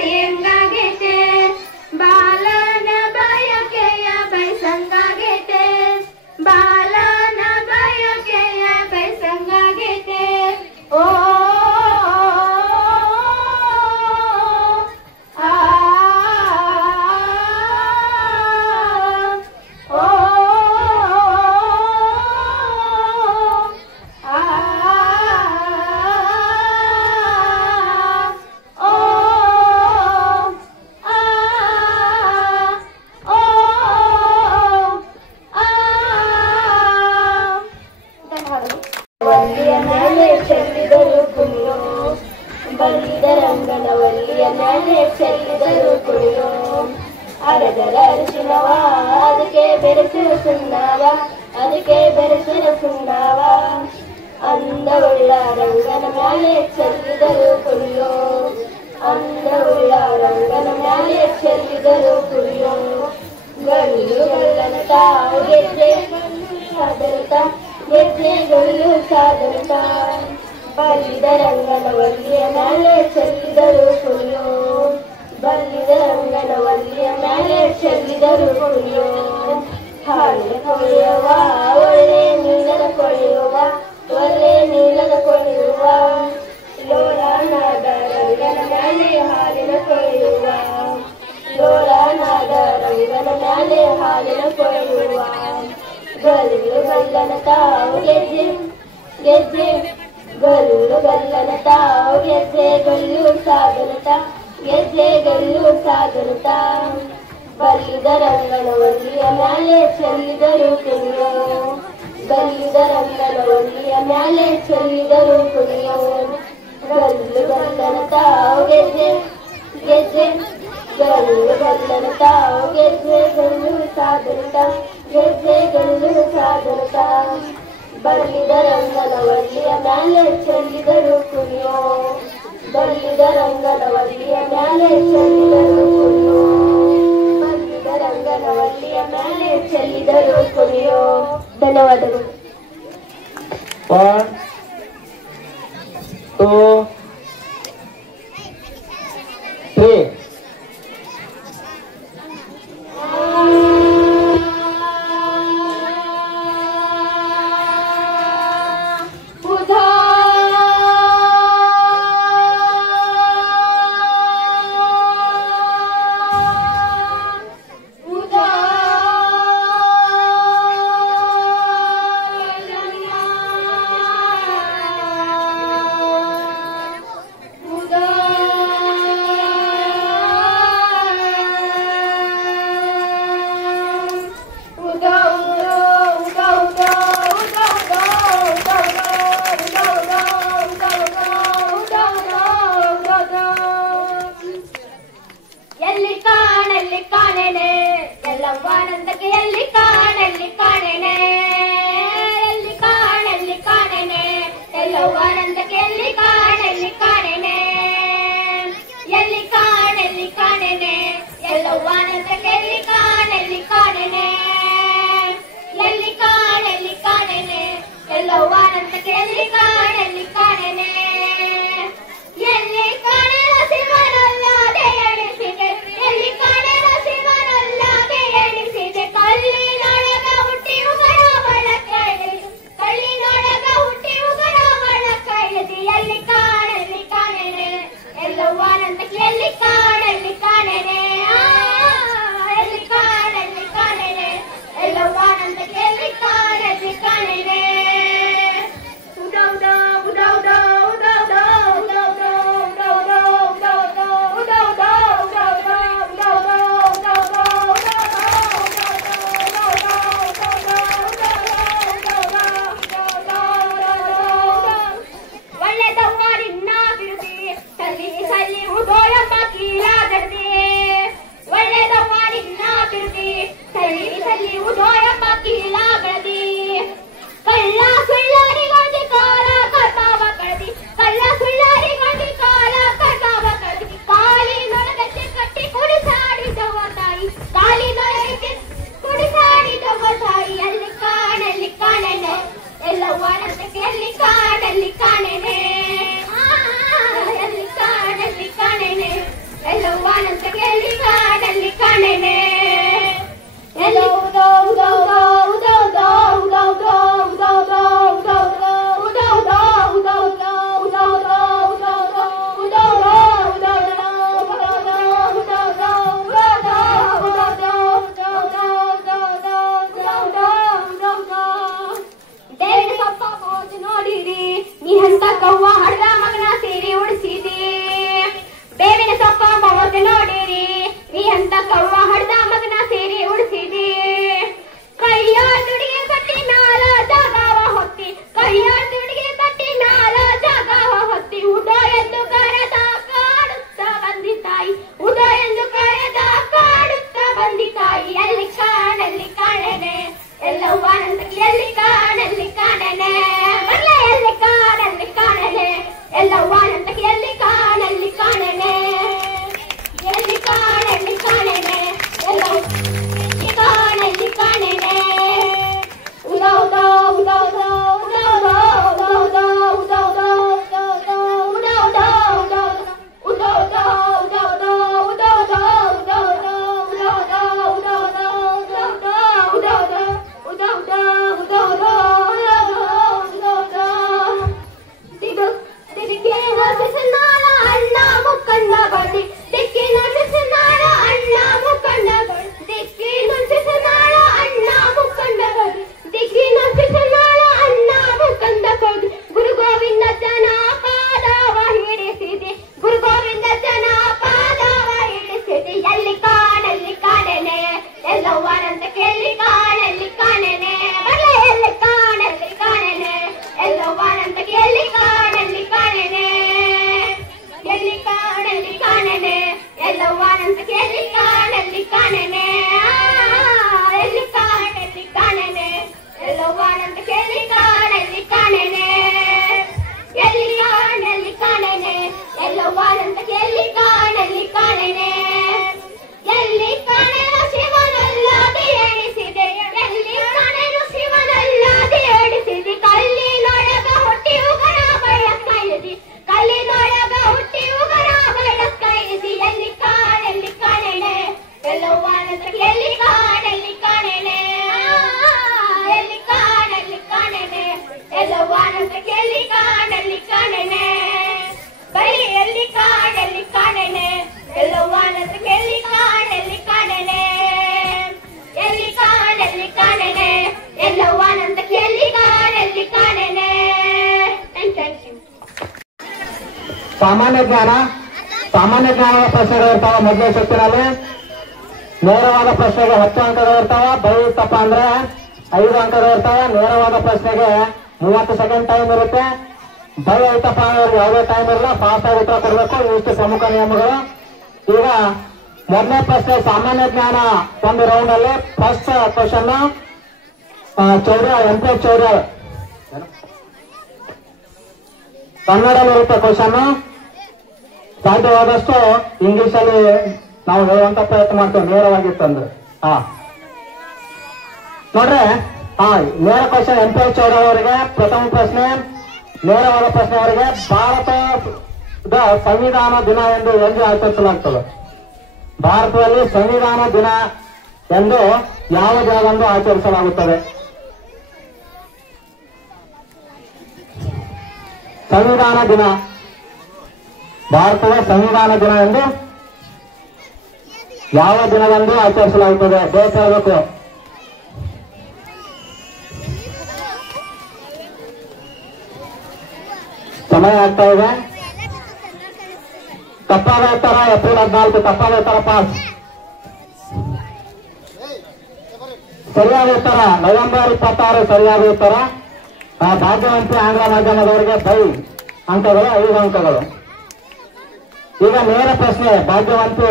ಹೆಂಗಾಗೈತೆ ಬಾಲನ ಬಯಕೆಯ ಬಯಸಂಗಾಗೈತೆ ಬಾಲನ ಬಯಕೆಯ ಬಯಸಂಗಾಗೈತೆ ಓ ಬಲ್ಲಿದರಂಗನವಲ್ಲಿಯ ಮೇಲೆ ಚೆಲ್ಲಿದರು ಕುಣಿಯೋ ಅರದರ ಅರಿಶಿನವ ಅದಕ್ಕೆ ಬೆರೆಸಿದ ಸುಣ್ಣವ ಅದಕ್ಕೆ ಬೆರೆಸಿದ ಸುಣ್ಣವ ಅಂದವುಳ್ಳ ರಂಗನ ಮೇಲೆ ಚೆಲ್ಲಿದರು ಕುಣಿಯೋ ಅಂದವುಳ್ಳ ರಂಗನ ಮೇಲೆ ಚೆಲ್ಲಿದರು ಕುಣಿಯೋ ಗಲ್ಲು ಗಲ್ಲನ ತಾವು ಗೆಜ್ಜೆ ಸಾಧನತ ಗೆಜ್ಜೆಗಳು ಸಾಧನತ ಬಲ್ಲಿದರಂಗನವಲ್ಲಿಯ ಮೇಲೆ ಚೆಲ್ಲಿದರು ಕುಣಿಯೋ ಬಲ್ಲಿದರಂಗನವಲ್ಲಿಯ ಮೇಲೆ ಚೆಲ್ಲಿದರು ಕುಣಿಯೋ ಹಾಲಿನ ಕೊಳೆಯುವ ಒಳ್ಳೆ ನೀಲದ ಕೊಳೆಯುವ ಒಳ್ಳೆ ನೀಲದ ಕೊಳೆಯುವ ಲೋಲಾನಾದ ರಂಗನ ಮೇಲೆ ಹಾಲಿನ ಕೊಳೆಯುವ ಲೋಲಾನಾದ ರಂಗನ ಮೇಲೆ ಹಾಲಿನ ಕೊಳೆಯುವ ಗಲ್ಲು ಗಲ್ಲನ ತಾವು ಗೆಜ್ಜೆ ಗೆಜ್ಜೆ ಗಲ್ಲು ಗಲ್ಲನ ತಾವು ಗೆಜ್ಜೆ ಗಲ್ಲು ಸಾಧನತ ಗೆಜ್ಜೆ ಗಲ್ಲು ಸಾಧನತ ಬಲ್ಲಿದರಂಗನವಲ್ಲಿಯ ಮೇಲೆ ಚೆಲ್ಲಿದರು ಕುಣಿಯೋ ಬಲ್ಲಿದರಂಗನವಲ್ಲಿಯ ಮೇಲೆ ಚೆಲ್ಲಿದರು ಕುಣಿಯೋ ಗಲ್ಲು ಗಲ್ಲನ ತಾವು ಗೆಜ್ಜೆ ಗೆಜ್ಜೆ ಗಲ್ಲು ಗಲ್ಲನ ತಾವು ಗೆಜ್ಜೆ ಗಲ್ಲು ಸಾಧನತ ಗೆಜ್ಜೆ ಗಲ್ಲು ಸಾಧನತ ಬಲ್ಲಿದರಂಗನವಲ್ಲಿಯ ಮೇಲೆ ಚೆಲ್ಲಿದರು ಕುಣಿಯೋ ಬಲ್ಲಿದರಂಗನವಲ್ಲಿಯ ಮೇಲೆ ಚೆಲ್ಲಿದರು ಕುಣಿಯೋ ಬಲ್ಲಿದರಂಗನವಲ್ಲಿಯ ಮೇಲೆ ಚೆಲ್ಲಿದರು ಕುಣಿಯೋ ಧನ್ಯವಾದಗಳು 1 2 3 ಒಳ್ಳೆದವ್ವ ನಿನ್ನ ಬಿರುದಿ ಸಲ್ಲಿ ಸಲ್ಲಿ ಉದೋಯ ಬಾಕಿ ಕಾಣೆನೆ ದೇವಿನ ಸೊಪ್ಪ ಮೋಜು ನೋಡಿರಿ ನೀ ಅಂತ ಕವ್ವ ಹಡ್ದ ಮಗನ ಸೀರೆ ಉಡಿಸಿದಿ ಬೇವಿನ ಸೊಪ್ಪ ಮೋಜು ನೋಡಿರಿ ನೀ ಅಂತ ಕವ್ವ ಹಡ್ದ ಮಗನ ಸೀರೆ ಉಡಿಸಿದಿ ಕೈಯ ತುಡಿಗೆ ಕಟ್ಟಿ ನಾಲ ಜಾಗವ ಹೊತ್ತಿ ಕೈಯ ತುಡಿಗೆ ಕಟ್ಟಿ ನಾಲ ಜಾಗವ ಹೊತ್ತಿ ಉಡ ಎಂದು ಕರೆದ ಕಾಡುತ್ತ ಬಂದಿತಾಯಿ ಉಡ ಎಂದು ಕರೆದ ಕಾಡುತ್ತ ಬಂದಿತಾಯಿ ಎಲ್ಲಿ ಕಾಣೆನೆ ಎಲ್ಲವ್ವನಂತಕ್ಕೆ ಎಲ್ಲಿ ಕಾಣೆನೆ ಬರ್ಲೆ ಎಲ್ಲಿ ಕಾಣೆನೆ ಎಲ್ಲವ್ವನಂತಕ್ಕೆ ಎಲ್ಲಿ ಕಾಣೆನೆ ಎಲ್ಲಿ ಕಾಣೆನೆ ಎಲ್ಲವೂ ಕಾಣೆನೆ ಉದಾ ಉದಾ ಉದಾ ಉದಾ ಉದಾ ಉದಾ ಉದಾ ಉದಾ ಉದಾ ಉದಾ ಉದಾ ಉದಾ ಉದಾ ಉದಾ ಉದಾ ಉದಾ ಉದಾ ಉದಾ ಅಣ್ಣ ಮುಕ್ಕಣ್ಣ ಬಡಿ ದಿಕ್ಕಿನ ಬಿಸಿನಾಳ ಅಣ್ಣ ಮುಕ್ಕಣ್ಣ ಬಡಿ ದಿಕ್ಕಿನ ಬಿಸಿನಾಳ ಅಣ್ಣ ಮುಕ್ಕಣ್ಣ ಬಡಿ ದಿಕ್ಕಿನ ಬಿಸಿನಾಳ ಅಣ್ಣ ಮುಕ್ಕಣ್ಣ ಬಡಿ ಗುರು ಗೋವಿಂದ ಜನ ಪಾದವ ಹಿಡಿಸಿದೆ ಗುರು ಗೋವಿಂದ ಜನ ಪಾದವ ಹಿಡಿಸಿದೆ ಎಲ್ಲಿ ಕಾಣೆನೆ ಎಲ್ಲವ್ವನಂತಕ್ಕೆ ಎಲ್ಲಿ ಕಾಣೆನೆ ಬರ್ಲೆ ಎಲ್ಲಿ ಕಾಣೆನೆ ಎಲ್ಲವ್ವನಂತಕ್ಕೆ ಎಲ್ಲಿ ಕಾಣೆನೆ ಎಲ್ಲಿ ಕಾಣೆನೆ ಎಲ್ಲವ್ವನಂತಕ್ಕೆ ಎಲ್ಲಿ ಕಾಣೆನೆ ಎಲ್ಲಿ ಕಾಣೆನೆ ಎಲ್ಲವ್ವನಂತಕ್ಕೆ ಎಲ್ಲಿ ಕಾಣೆನೆ ಎಲ್ಲಿ ಕಾಣೆನೆ ಎಲ್ಲವ್ವನಂತಕ್ಕೆ ಎಲ್ಲಿ ಕಾಣೆನೆ ಎಲ್ಲಿ ಕಾಣೆನು ಶಿವನಲ್ಲದೆ ಎಣಿಸಿದೆ ಎಲ್ಲಿ ಕಾಣೆನು ಶಿವನಲ್ಲದೆ ಎಣಿಸಿದೆ ಕಲ್ಲಿನೊಳಗ ಹುಟ್ಟಿ ಉಗರ ಬೆಳಕೈದಿ ಕಲ್ಲಿನೊಳಗ ಹುಟ್ಟಿ ಉಗರ ಬೆಳಕೈದಿ ಎಲ್ಲಿ ಕಾಣೆನೆ ಎಲ್ಲವ್ವನಂತಕ್ಕೆ ಎಲ್ಲಿ ಕಾಣೆನೆ ಎಲ್ಲಿ ಕಾಣೆನೆ ಎಲ್ಲವ್ವನಂತಕ್ಕೆ ಎಲ್ಲಿ ಕಾಣೆನೆ ಬರೀ ಎಲ್ಲಿ ಕಾಣೆನೆ ಎಲ್ಲವ್ವನಂತಕ್ಕೆ ಎಲ್ಲಿ ಕಾಣೆನೆ ಎಲ್ಲಿ ಕಾಣೆನೆ ಎಲ್ಲವ್ವನಂತಕ್ಕೆ ಎಲ್ಲಿ ಕಾಣೆನೆ ಥ್ಯಾಂಕ್ ಯು ಸಾಮಾನ್ಯ ಜ್ಞಾನದ ಪ್ರಶ್ನೆಗಳು ಇರ್ತಾವ. ಮೊದಲನೇ ಸುತ್ತಿನಲ್ಲಿ ನೇರವಾದ ಪ್ರಶ್ನೆಗೆ 10 ಅಂಕಗಳು ಇರ್ತಾವ. ಬರೀ ತಪ್ಪ ಅಂದ್ರೆ 5 ಅಂಕಗಳು ಇರ್ತಾವ. ನೇರವಾದ ಪ್ರಶ್ನೆಗೆ 30 ಸೆಕೆಂಡ್ ಟೈಮ್ ಇರುತ್ತೆ. ಬರೀ ಐತಪ್ಪ ಅಂದ್ರೆ ಯಾವುದೇ ಟೈಮ್ ಇರಲ್ಲ, ಫಾಸ್ಟ್ ಆಗಿ ಉತ್ತರ ಕೊಡಬೇಕು. ಇಷ್ಟು ಪ್ರಮುಖ ನಿಯಮಗಳು. ಈಗ ಮೊದಲನೇ ಪ್ರಶ್ನೆ ಸಾಮಾನ್ಯ ಜ್ಞಾನ ಒಂದು ರೌಂಡ್ ಅಲ್ಲಿ ಫಸ್ಟ್ ಕ್ವಶನ್ ಎಂಪಿ ಚೌರ್ಯ ಕನ್ನಡದಲ್ಲಿರುತ್ತೆ ಕ್ವಶನ್. ಸಾಧ್ಯವಾದಷ್ಟು ಇಂಗ್ಲಿಷ್ ಅಲ್ಲಿ ನಾವು ಹೇಳುವಂತ ಪ್ರಯತ್ನ ಮಾಡ್ತೇವೆ ನೇರವಾಗಿತ್ತಂದ್ರೆ. ನೋಡ್ರೆ ನೇರ ಕ್ವಶನ್ ಎಂಪಿ ಚೌರ್ಯ ಅವರಿಗೆ ಪ್ರಥಮ ಪ್ರಶ್ನೆ, ನೇರವಾದ ಪ್ರಶ್ನೆ ಅವರಿಗೆ ಭಾರತದ ಸಂವಿಧಾನ ದಿನ ಎಂದು ಆಚರಿಸಲಾಗ್ತದೆ. ಭಾರತದಲ್ಲಿ ಸಂವಿಧಾನ ದಿನ ಎಂದು ಯಾವ ದಿನದಂದು ಆಚರಿಸಲಾಗುತ್ತದೆ? ಸಂವಿಧಾನ ದಿನ, ಭಾರತದ ಸಂವಿಧಾನ ದಿನ ಎಂದು ಯಾವ ದಿನದಂದು ಆಚರಿಸಲಾಗುತ್ತದೆ? ಬೇಗ ಹೇಳಬೇಕು. ಸಮಯ ಆಗ್ತಾ ಇದೆ. ತಪ್ಪಾದ ಉತ್ತರ ಏಪ್ರಿಲ್ 14. ತಪ್ಪಾದ ಉತ್ತರ ಪಾಸ್. ಸರಿಯಾದ ಉತ್ತರ ನವೆಂಬರ್ 26 ಸರಿಯಾದ ಉತ್ತರ. ಭಾಗ್ಯವಂತಿ ಆಂಗ್ಲ ಮಾಧ್ಯಮದವರಿಗೆ 5 ಅಂಕಗಳು, 5 ಅಂಕಗಳು. ಈಗ ನೇರ ಪ್ರಶ್ನೆ ಭಾಗ್ಯವಂತಿ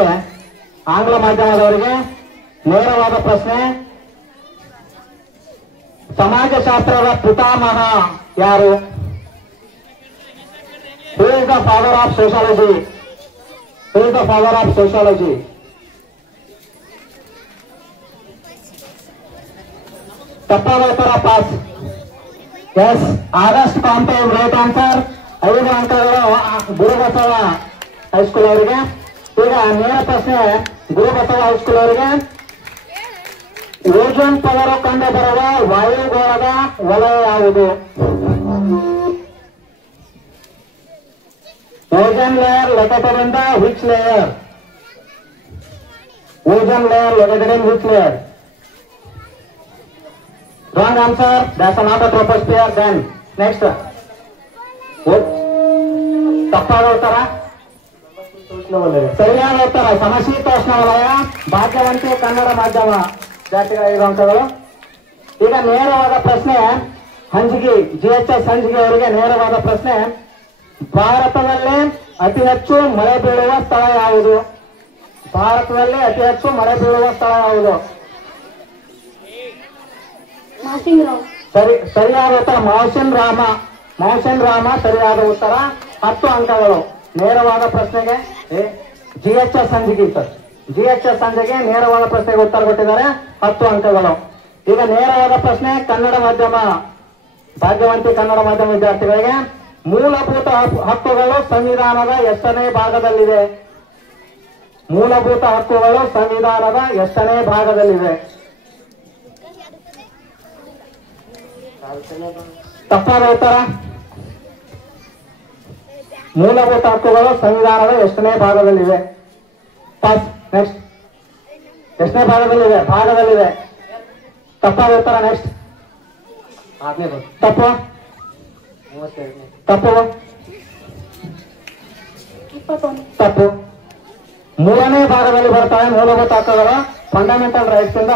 ಆಂಗ್ಲ ಮಾಧ್ಯಮದವರಿಗೆ ನೇರವಾದ ಪ್ರಶ್ನೆ. ಸಮಾಜಶಾಸ್ತ್ರದ ಪಿತಾಮಹ ಯಾರು? Who is the father of sociology? Who is the father of sociology? ತಪ್ಪಾದ ಉತ್ತರ pass. Yes, August compound right answer. 5 ಅಂಕಗಳು ಗುರುಬಸವ ಹೈಸ್ಕೂಲ್ ಅವರಿಗೆ. ಈಗ ನೇರ ಪ್ರಶ್ನೆ ಗುರುಬಸವ ಹೈಸ್ಕೂಲ್ ಅವರಿಗೆ ಓಜೋನ್ ಪದರ ಕಂಡು ಬರುವ ವಾಯುಗೋಳದ ವಲಯ ಯಾವುದು? Ozone layer located in the which layer? Ozone layer located in which layer? Wrong answer. That's not a troposphere. Then next ತಪ್ಪಾದ ಉತ್ತರ. ಸರಿಯಾದ ಉತ್ತರ ಸಮಶೀತೋಷ್ಣ ವಲಯ. ಭಾಗ್ಯವಂತಿ ಕನ್ನಡ ಮಾಧ್ಯಮ ಜಾತಿಗಳ 5 ಅಂಕಗಳು. ಈಗ ನೇರವಾದ ಪ್ರಶ್ನೆ ಹಂಜಿಗಿ GHS ಹಂಜಿಗಿ ಅವರಿಗೆ ನೇರವಾದ ಪ್ರಶ್ನೆ. ಭಾರತದಲ್ಲಿ ಅತಿ ಹೆಚ್ಚು ಮಳೆ ಬೀಳುವ ಸ್ಥಳ ಯಾವುದು? ಭಾರತದಲ್ಲಿ ಅತಿ ಹೆಚ್ಚು ಮಳೆ ಬೀಳುವ ಸ್ಥಳ ಯಾವುದು? ಸರಿಯಾದ ಉತ್ತರ ಮೌಸಿನ್ ರಾಮ. ಮೌಸಿನ್ ರಾಮ ಸರಿಯಾದ ಉತ್ತರ. 10 ಅಂಕಗಳು. ನೇರವಾದ ಪ್ರಶ್ನೆಗೆ GHS ಹಂಜಿಗಿ ಸರ್. GHS ಹಂಜಿಗಿ ನೇರವಾದ ಪ್ರಶ್ನೆಗೆ ಉತ್ತರ ಕೊಟ್ಟಿದ್ದಾರೆ. 10 ಅಂಕಗಳು. ಈಗ ನೇರವಾದ ಪ್ರಶ್ನೆ ಕನ್ನಡ ಮಾಧ್ಯಮ ಭಾಗ್ಯವಂತಿ ಕನ್ನಡ ಮಾಧ್ಯಮ ವಿದ್ಯಾರ್ಥಿಗಳಿಗೆ. ಮೂಲಭೂತ ಹಕ್ಕುಗಳು ಸಂವಿಧಾನದ ಎಷ್ಟನೇ ಭಾಗದಲ್ಲಿದೆ? ಮೂಲಭೂತ ಹಕ್ಕುಗಳು ಸಂವಿಧಾನದ ಎಷ್ಟನೇ ಭಾಗದಲ್ಲಿದೆ? ತಪ್ಪಾದ ಉತ್ತರ. ಮೂಲಭೂತ ಹಕ್ಕುಗಳು ಸಂವಿಧಾನದ ಎಷ್ಟನೇ ಭಾಗದಲ್ಲಿವೆ? ಪಾಸ್. ನೆಕ್ಸ್ಟ್ ಎಷ್ಟನೇ ಭಾಗದಲ್ಲಿದೆ? ಭಾಗದಲ್ಲಿದೆ. ತಪ್ಪಾದ ಉತ್ತರ. ನೆಕ್ಸ್ಟ್ ತಪ್ಪು. ತಪ್ಪು. ತಪ್ಪು. 3ನೇ ಭಾಗದಲ್ಲಿ ಬರ್ತಾರೆ ಮೂಲಭೂತ ಹಕ್ಕುಗಳು. ಫಂಡಮೆಂಟಲ್ ರೈಟ್ಸ್ ಇಂದ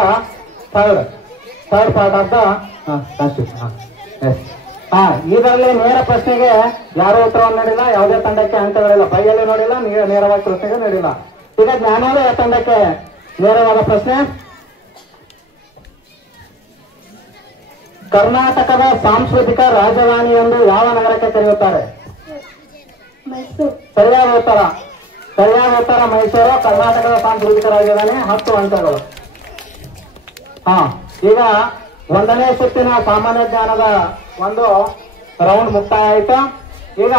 third part of the constitution. ಇದರಲ್ಲಿ ನೇರ ಪ್ರಶ್ನೆಗೆ ಯಾರು ಉತ್ತರವನ್ನು ನೀಡಿಲ್ಲ. ಯಾವುದೇ ತಂಡಕ್ಕೆ ಅಂಕಗಳಿಲ್ಲ. ಬೈಯಲ್ಲಿ ನೋಡಿಲ್ಲ, ನೇರವಾದ ಪ್ರಶ್ನೆಗೆ ನೀಡಿಲ್ಲ. ಈಗ ಜ್ಞಾನೋದಯ ತಂಡಕ್ಕೆ ನೇರವಾದ ಪ್ರಶ್ನೆ. ಕರ್ನಾಟಕದ ಸಾಂಸ್ಕೃತಿಕ ರಾಜಧಾನಿ ಎಂದು ಯಾವ ನಗರಕ್ಕೆ ಕರೆಯುತ್ತಾರೆ? ಸರಿಯಾದ ಉತ್ತರ. ಸರಿಯಾದ ಉತ್ತರ ಮೈಸೂರು ಕರ್ನಾಟಕದ ಸಾಂಸ್ಕೃತಿಕ ರಾಜಧಾನಿ. 10 ಅಂಕಗಳು. ಈಗ 1ನೇ ಸುತ್ತಿನ ಸಾಮಾನ್ಯ ಜ್ಞಾನದ ಒಂದು ರೌಂಡ್ ಮುಕ್ತಾಯ ಆಯಿತು. ಈಗ